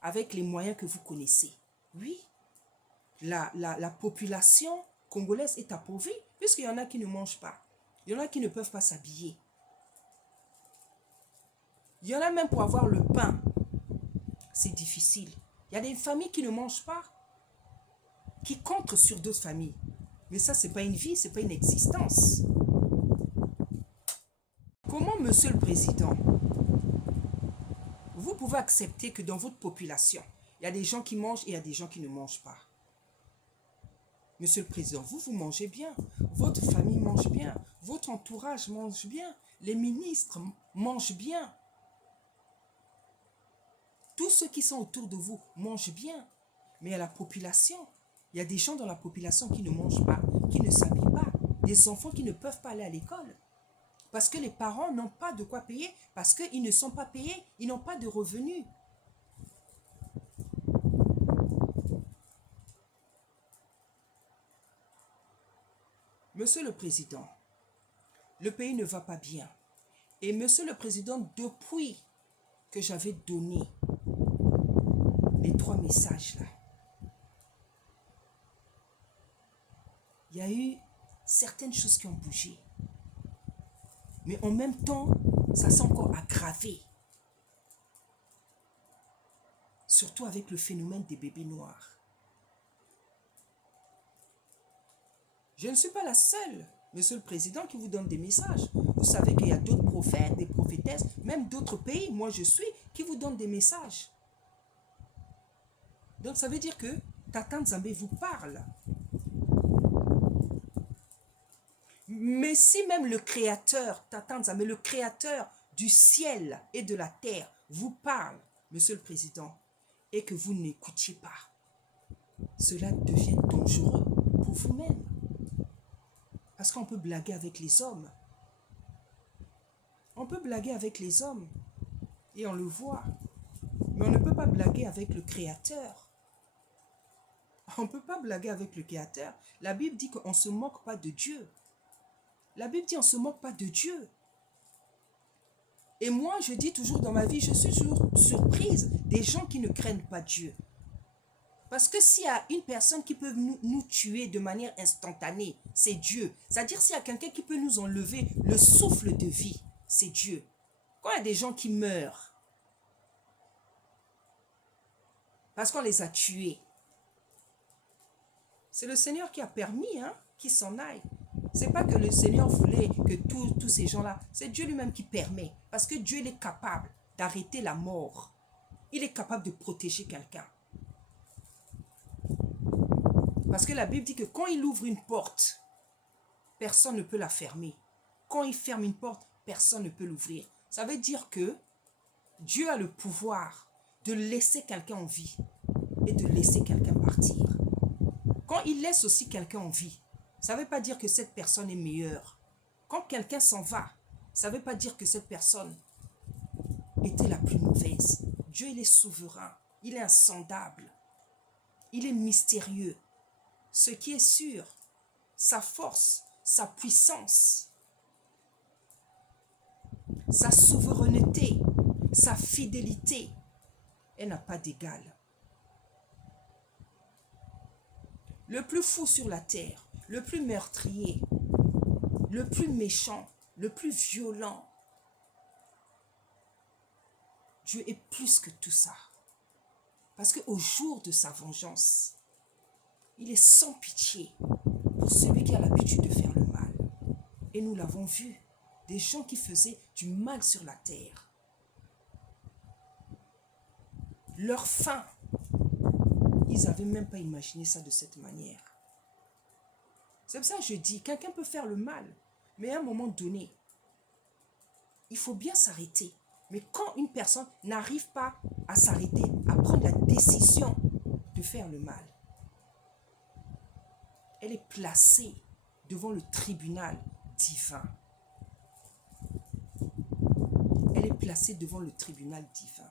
avec les moyens que vous connaissez. Oui, la population congolaise est appauvrie puisqu'il y en a qui ne mangent pas. Il y en a qui ne peuvent pas s'habiller. Il y en a même pour avoir le pain. C'est difficile. Il y a des familles qui ne mangent pas, qui comptent sur d'autres familles. Mais ça, ce n'est pas une vie, ce n'est pas une existence. Comment, Monsieur le Président, vous pouvez accepter que dans votre population, il y a des gens qui mangent et il y a des gens qui ne mangent pas? Monsieur le Président, vous mangez bien, votre famille mange bien, votre entourage mange bien, les ministres mangent bien. Tous ceux qui sont autour de vous mangent bien. Mais à la population, il y a des gens dans la population qui ne mangent pas, qui ne s'habillent pas, des enfants qui ne peuvent pas aller à l'école. Parce que les parents n'ont pas de quoi payer, parce qu'ils ne sont pas payés, ils n'ont pas de revenus. Monsieur le Président, le pays ne va pas bien. Et Monsieur le Président, depuis que j'avais donné les 3 messages là, il y a eu certaines choses qui ont bougé. Mais en même temps, ça s'est encore aggravé. Surtout avec le phénomène des bébés noirs. Je ne suis pas la seule, Monsieur le Président, qui vous donne des messages. Vous savez qu'il y a d'autres prophètes, des prophétesses, même d'autres pays, moi je suis, qui vous donnent des messages. Donc ça veut dire que Tata Nzambe vous parle. Mais si même le Créateur, Tata Nzambe, le Créateur du ciel et de la terre, vous parle, Monsieur le Président, et que vous n'écoutiez pas, cela devient dangereux pour vous-même. Parce qu'on peut blaguer avec les hommes. On peut blaguer avec les hommes, et on le voit. Mais on ne peut pas blaguer avec le Créateur. On ne peut pas blaguer avec le Créateur. La Bible dit qu'on ne se moque pas de Dieu. La Bible dit qu'on ne se moque pas de Dieu. Et moi, je dis toujours dans ma vie, je suis toujours surprise des gens qui ne craignent pas Dieu. Parce que s'il y a une personne qui peut nous tuer de manière instantanée, c'est Dieu. C'est-à-dire s'il y a quelqu'un qui peut nous enlever le souffle de vie, c'est Dieu. Quand il y a des gens qui meurent, parce qu'on les a tués, c'est le Seigneur qui a permis qu'ils s'en aillent. Ce n'est pas que le Seigneur voulait que tous ces gens-là, c'est Dieu lui-même qui permet. Parce que Dieu, il est capable d'arrêter la mort. Il est capable de protéger quelqu'un. Parce que la Bible dit que quand il ouvre une porte, personne ne peut la fermer. Quand il ferme une porte, personne ne peut l'ouvrir. Ça veut dire que Dieu a le pouvoir de laisser quelqu'un en vie et de laisser quelqu'un partir. Quand il laisse aussi quelqu'un en vie, ça ne veut pas dire que cette personne est meilleure. Quand quelqu'un s'en va, ça ne veut pas dire que cette personne était la plus mauvaise. Dieu, il est souverain, il est insondable, il est mystérieux. Ce qui est sûr, sa force, sa puissance, sa souveraineté, sa fidélité, elle n'a pas d'égal. Le plus fou sur la terre, le plus meurtrier, le plus méchant, le plus violent, Dieu est plus que tout ça. Parce qu'au jour de sa vengeance, il est sans pitié pour celui qui a l'habitude de faire le mal. Et nous l'avons vu, des gens qui faisaient du mal sur la terre. Leur fin, ils n'avaient même pas imaginé ça de cette manière. C'est pour ça que je dis, quelqu'un peut faire le mal, mais à un moment donné, il faut bien s'arrêter. Mais quand une personne n'arrive pas à s'arrêter, à prendre la décision de faire le mal, elle est placée devant le tribunal divin. Elle est placée devant le tribunal divin.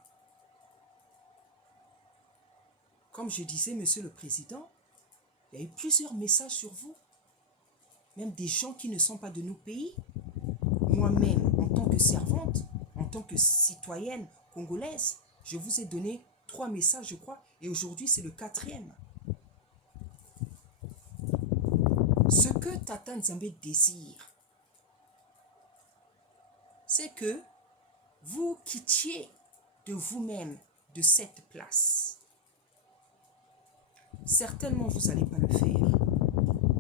Comme je disais, Monsieur le Président, il y a eu plusieurs messages sur vous. Même des gens qui ne sont pas de nos pays. Moi-même, en tant que servante, en tant que citoyenne congolaise, je vous ai donné 3 messages, je crois, et aujourd'hui, c'est le 4e. Ce que Tata Nzambe désire, c'est que vous quittiez de vous-même de cette place. Certainement, vous n'allez pas le faire.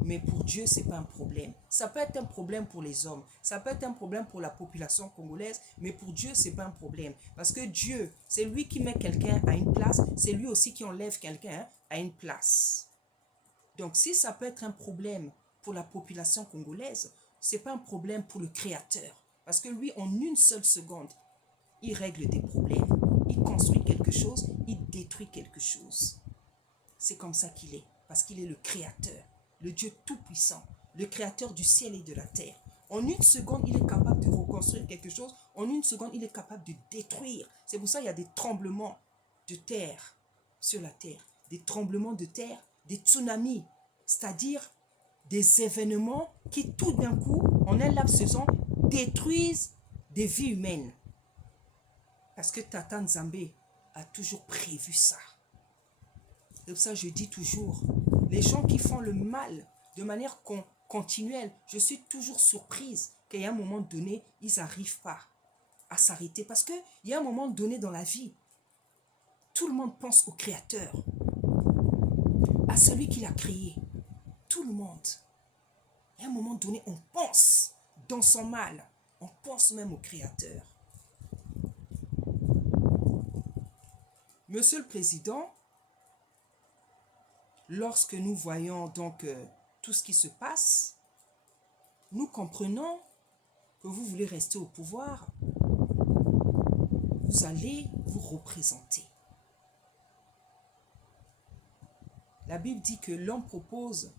Mais pour Dieu, ce n'est pas un problème. Ça peut être un problème pour les hommes. Ça peut être un problème pour la population congolaise. Mais pour Dieu, ce n'est pas un problème. Parce que Dieu, c'est lui qui met quelqu'un à une place. C'est lui aussi qui enlève quelqu'un à une place. Donc, si ça peut être un problème pour la population congolaise, ce n'est pas un problème pour le Créateur. Parce que lui, en une seule seconde, il règle des problèmes. Il construit quelque chose, il détruit quelque chose. C'est comme ça qu'il est. Parce qu'il est le Créateur. Le Dieu tout-puissant, le créateur du ciel et de la terre. En une seconde, il est capable de reconstruire quelque chose. En une seconde, il est capable de détruire. C'est pour ça qu'il y a des tremblements de terre sur la terre. Des tremblements de terre, des tsunamis. C'est-à-dire des événements qui tout d'un coup, en un laps de temps, détruisent des vies humaines. Parce que Tata Nzambe a toujours prévu ça. C'est pour ça que je dis toujours, les gens qui font le mal de manière continuelle, je suis toujours surprise qu'à un moment donné, ils n'arrivent pas à s'arrêter. Parce qu'il y a un moment donné dans la vie, tout le monde pense au Créateur, à celui qui l'a créé. Tout le monde. Et à un moment donné, on pense dans son mal, on pense même au Créateur. Monsieur le Président, lorsque nous voyons donc tout ce qui se passe, nous comprenons que vous voulez rester au pouvoir. Vous allez vous représenter. La Bible dit que l'homme propose,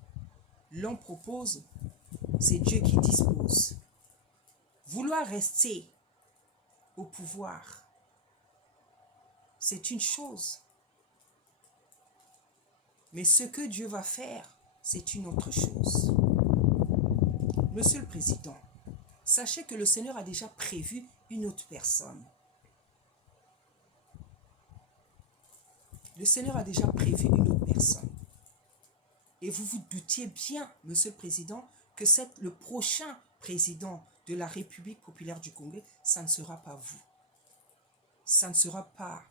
c'est Dieu qui dispose. Vouloir rester au pouvoir, c'est une chose. Mais ce que Dieu va faire, c'est une autre chose. Monsieur le Président, sachez que le Seigneur a déjà prévu une autre personne. Le Seigneur a déjà prévu une autre personne. Et vous vous doutiez bien, Monsieur le Président, que le prochain président de la République populaire du Congo, ça ne sera pas vous. Ça ne sera pas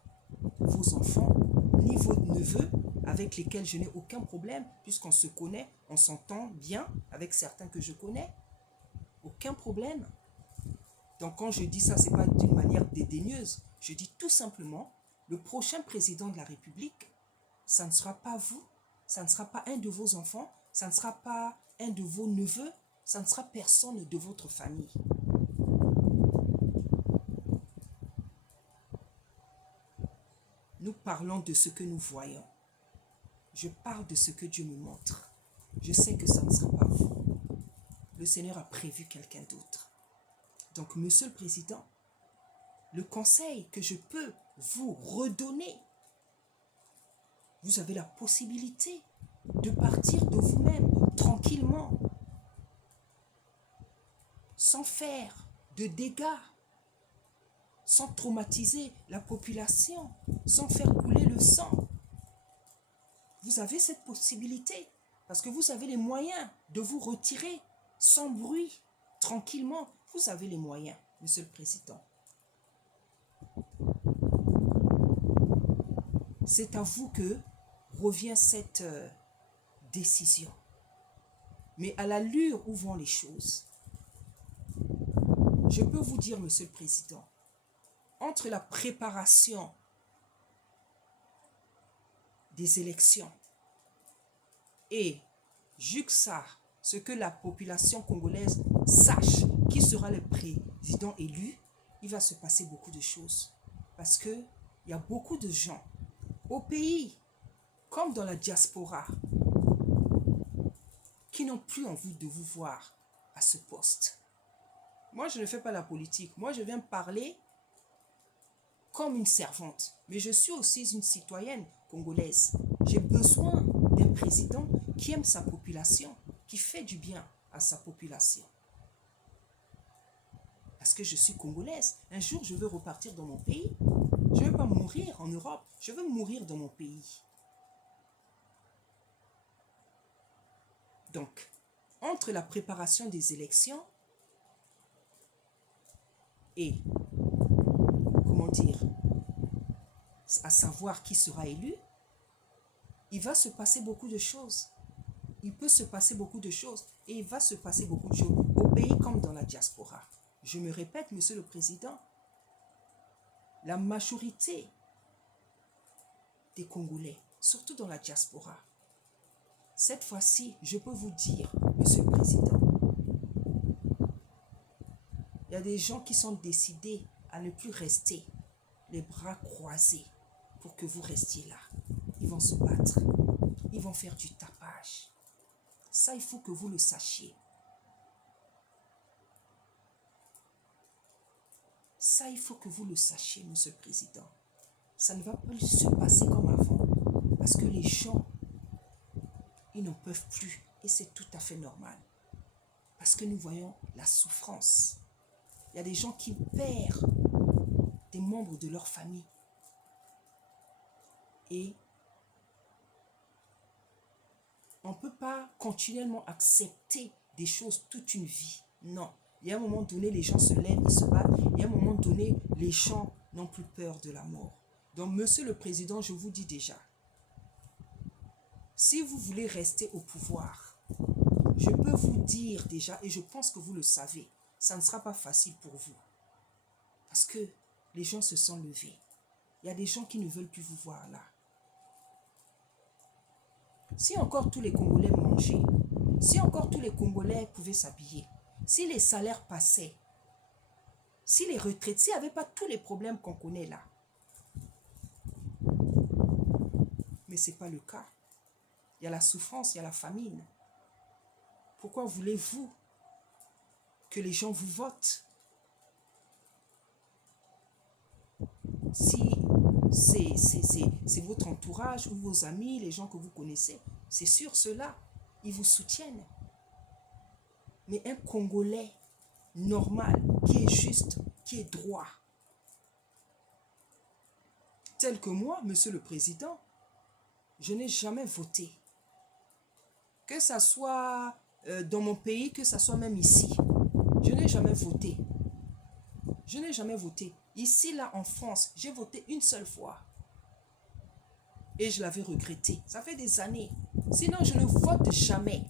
vos enfants, ni vos neveux, avec lesquels je n'ai aucun problème, puisqu'on se connaît, on s'entend bien avec certains que je connais. Aucun problème. Donc quand je dis ça, ce n'est pas d'une manière dédaigneuse. Je dis tout simplement, le prochain président de la République, ça ne sera pas vous, ça ne sera pas un de vos enfants, ça ne sera pas un de vos neveux, ça ne sera personne de votre famille. parlons de ce que nous voyons. Je parle de ce que Dieu me montre. Je sais que ça ne sera pas vous. Le Seigneur a prévu quelqu'un d'autre. Donc, Monsieur le Président, le conseil que je peux vous redonner, vous avez la possibilité de partir de vous-même tranquillement, sans faire de dégâts, sans traumatiser la population, sans faire couler le sang. Vous avez cette possibilité parce que vous avez les moyens de vous retirer sans bruit, tranquillement. Vous avez les moyens, Monsieur le Président. C'est à vous que revient cette décision. Mais à l'allure où vont les choses, je peux vous dire, Monsieur le Président, entre la préparation des élections et juxta ce que la population congolaise sache qui sera le président élu, il va se passer beaucoup de choses. Parce qu'il y a beaucoup de gens au pays, comme dans la diaspora, qui n'ont plus envie de vous voir à ce poste. Moi, je ne fais pas la politique. Moi, je viens parler comme une servante. Mais je suis aussi une citoyenne congolaise. J'ai besoin d'un président qui aime sa population, qui fait du bien à sa population. Parce que je suis congolaise. Un jour, je veux repartir dans mon pays. Je ne veux pas mourir en Europe. Je veux mourir dans mon pays. Donc, entre la préparation des élections et, comment dire, à savoir qui sera élu, il va se passer beaucoup de choses. Il peut se passer beaucoup de choses et il va se passer beaucoup de choses au pays comme dans la diaspora. Je me répète, Monsieur le Président, la majorité des Congolais, surtout dans la diaspora, cette fois-ci, je peux vous dire, Monsieur le Président, il y a des gens qui sont décidés à ne plus rester les bras croisés pour que vous restiez là. Ils vont se battre. Ils vont faire du tapage. Ça, il faut que vous le sachiez. Ça, il faut que vous le sachiez, Monsieur le Président. Ça ne va plus se passer comme avant. Parce que les gens, ils n'en peuvent plus. Et c'est tout à fait normal. Parce que nous voyons la souffrance. Il y a des gens qui perdent des membres de leur famille. Et on ne peut pas continuellement accepter des choses toute une vie. Non. Il y a un moment donné, les gens se lèvent, ils se battent. Il y a un moment donné, les gens n'ont plus peur de la mort. Donc, Monsieur le Président, je vous dis déjà, si vous voulez rester au pouvoir, je peux vous dire déjà, et je pense que vous le savez, ça ne sera pas facile pour vous. Parce que les gens se sont levés. Il y a des gens qui ne veulent plus vous voir là. Si encore tous les Congolais mangeaient, si encore tous les Congolais pouvaient s'habiller, si les salaires passaient, si les retraites, s'il n'y avait pas tous les problèmes qu'on connaît là. Mais ce n'est pas le cas. Il y a la souffrance, il y a la famine. Pourquoi voulez-vous que les gens vous votent? Si c'est votre entourage ou vos amis, les gens que vous connaissez, c'est sûr, ceux-là, ils vous soutiennent. Mais un Congolais normal, qui est juste, qui est droit, tel que moi, Monsieur le Président, je n'ai jamais voté. Que ça soit dans mon pays, que ça soit même ici. Je n'ai jamais voté. Je n'ai jamais voté. Ici, là, en France, j'ai voté une seule fois. Et je l'avais regretté. Ça fait des années. Sinon, je ne vote jamais.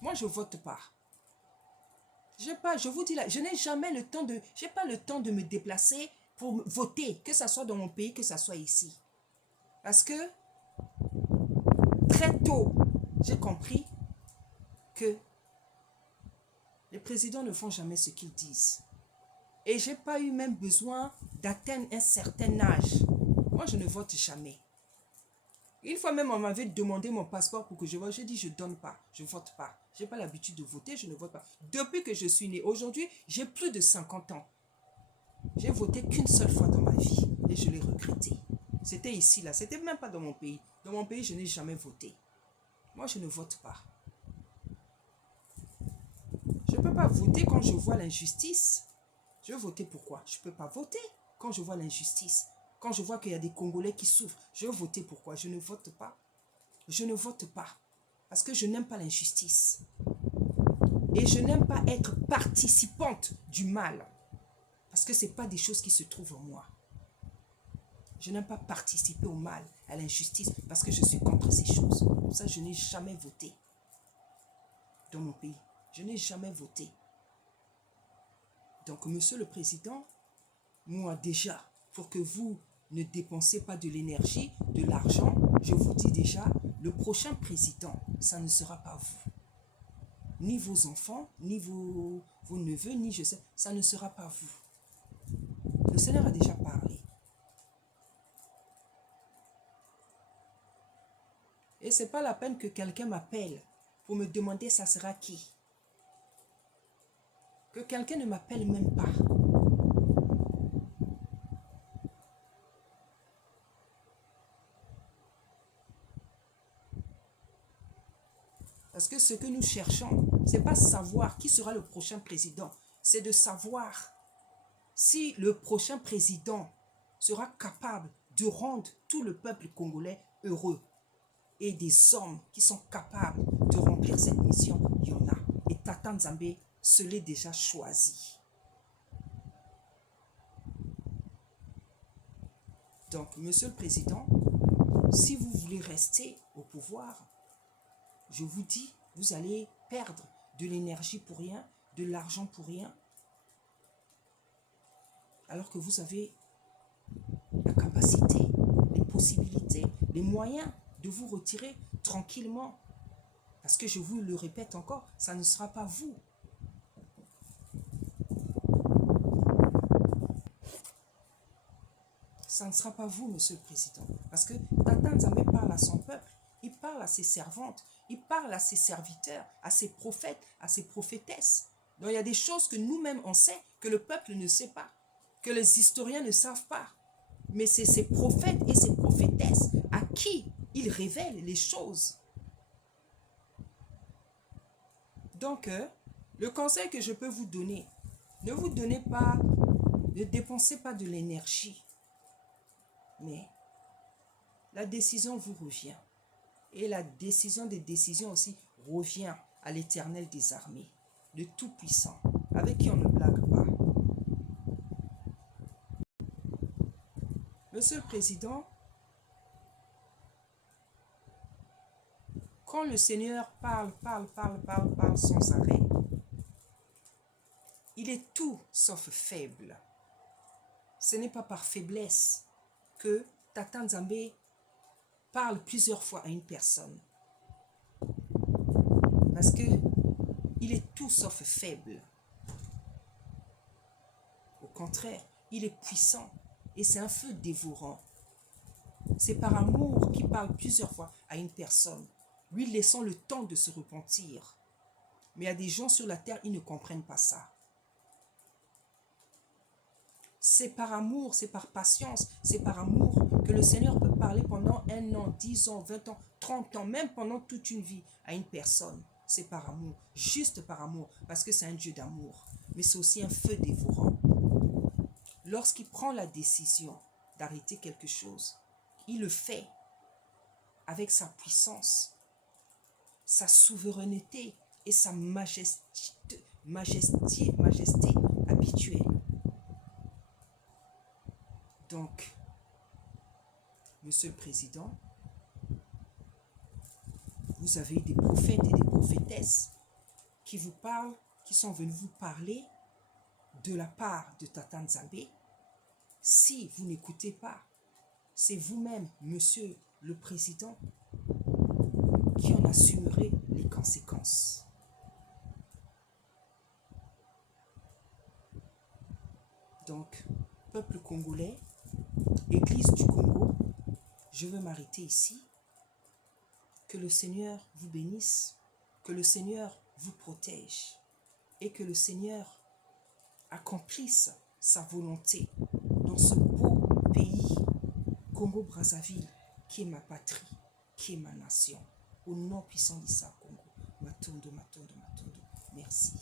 Moi, je ne vote pas. Je vous dis là, je n'ai jamais le temps de... Je n'ai pas le temps de me déplacer pour voter, que ce soit dans mon pays, que ce soit ici. Parce que, très tôt, j'ai compris que les présidents ne font jamais ce qu'ils disent. Et je n'ai pas eu même besoin d'atteindre un certain âge. Moi, je ne vote jamais. Une fois même, on m'avait demandé mon passeport pour que je vote. J'ai dit, je ne donne pas, je ne vote pas. Je n'ai pas l'habitude de voter, je ne vote pas. Depuis que je suis née, aujourd'hui, j'ai plus de 50 ans. J'ai voté qu'une seule fois dans ma vie et je l'ai regretté. C'était ici, là. C'était même pas dans mon pays. Dans mon pays, je n'ai jamais voté. Moi, je ne vote pas. Je ne peux pas voter quand je vois l'injustice. Je vais voter pourquoi? Je ne peux pas voter quand je vois l'injustice. Quand je vois qu'il y a des Congolais qui souffrent, je vais voter pourquoi? Je ne vote pas. Je ne vote pas. Parce que je n'aime pas l'injustice. Et je n'aime pas être participante du mal. Parce que ce n'est pas des choses qui se trouvent en moi. Je n'aime pas participer au mal, à l'injustice, parce que je suis contre ces choses. Pour ça, je n'ai jamais voté dans mon pays. Je n'ai jamais voté. Donc, Monsieur le Président, moi déjà, pour que vous ne dépensez pas de l'énergie, de l'argent, je vous dis déjà, le prochain président, ça ne sera pas vous. Ni vos enfants, ni vos neveux, ni je sais, ça ne sera pas vous. Le Seigneur a déjà parlé. Et ce n'est pas la peine que quelqu'un m'appelle pour me demander ça sera qui. Que quelqu'un ne m'appelle même pas. Parce que ce que nous cherchons, ce n'est pas savoir qui sera le prochain président. C'est de savoir si le prochain président sera capable de rendre tout le peuple congolais heureux. Et des hommes qui sont capables de remplir cette mission, il y en a. Et Tata Nzambe se l'est déjà choisi. Donc, Monsieur le Président, si vous voulez rester au pouvoir, je vous dis, vous allez perdre de l'énergie pour rien, de l'argent pour rien, alors que vous avez la capacité, les possibilités, les moyens de vous retirer tranquillement. Parce que je vous le répète encore, ça ne sera pas vous. Ça ne sera pas vous, Monsieur le Président. Parce que Tata Nzambe parle à son peuple, il parle à ses servantes, il parle à ses serviteurs, à ses prophètes, à ses prophétesses. Donc il y a des choses que nous-mêmes on sait, que le peuple ne sait pas, que les historiens ne savent pas. Mais c'est ces prophètes et ces prophétesses à qui il révèle les choses. Donc, le conseil que je peux vous donner, ne vous donnez pas, ne dépensez pas de l'énergie. Mais la décision vous revient. Et la décision des décisions aussi revient à l'Éternel des armées, le Tout-Puissant, avec qui on ne blague pas. Monsieur le Président, quand le Seigneur parle sans arrêt, il est tout sauf faible. Ce n'est pas par faiblesse que Tata Nzambe parle plusieurs fois à une personne. Parce que il est tout sauf faible. Au contraire, il est puissant et c'est un feu dévorant. C'est par amour qu'il parle plusieurs fois à une personne, lui laissant le temps de se repentir. Mais il y a des gens sur la terre, ils ne comprennent pas ça. C'est par amour, c'est par patience, c'est par amour que le Seigneur peut parler pendant 1 an, 10 ans, 20 ans, 30 ans, même pendant toute une vie à une personne. C'est par amour, juste par amour, parce que c'est un Dieu d'amour. Mais c'est aussi un feu dévorant. Lorsqu'il prend la décision d'arrêter quelque chose, il le fait avec sa puissance, sa souveraineté et sa majesté habituelle. Donc, Monsieur le Président, vous avez des prophètes et des prophétesses qui vous parlent, qui sont venus vous parler de la part de Tata Nzambe. Si vous n'écoutez pas, c'est vous-même, Monsieur le Président, qui en assumerez les conséquences. Donc, peuple congolais, Église du Congo, je veux m'arrêter ici Que le Seigneur vous bénisse, que le Seigneur vous protège et que le Seigneur accomplisse sa volonté dans ce beau pays, Congo-Brazzaville, qui est ma patrie, qui est ma nation. Au nom puissant d'Issa Congo. Matondo, Matondo, Matondo. Merci.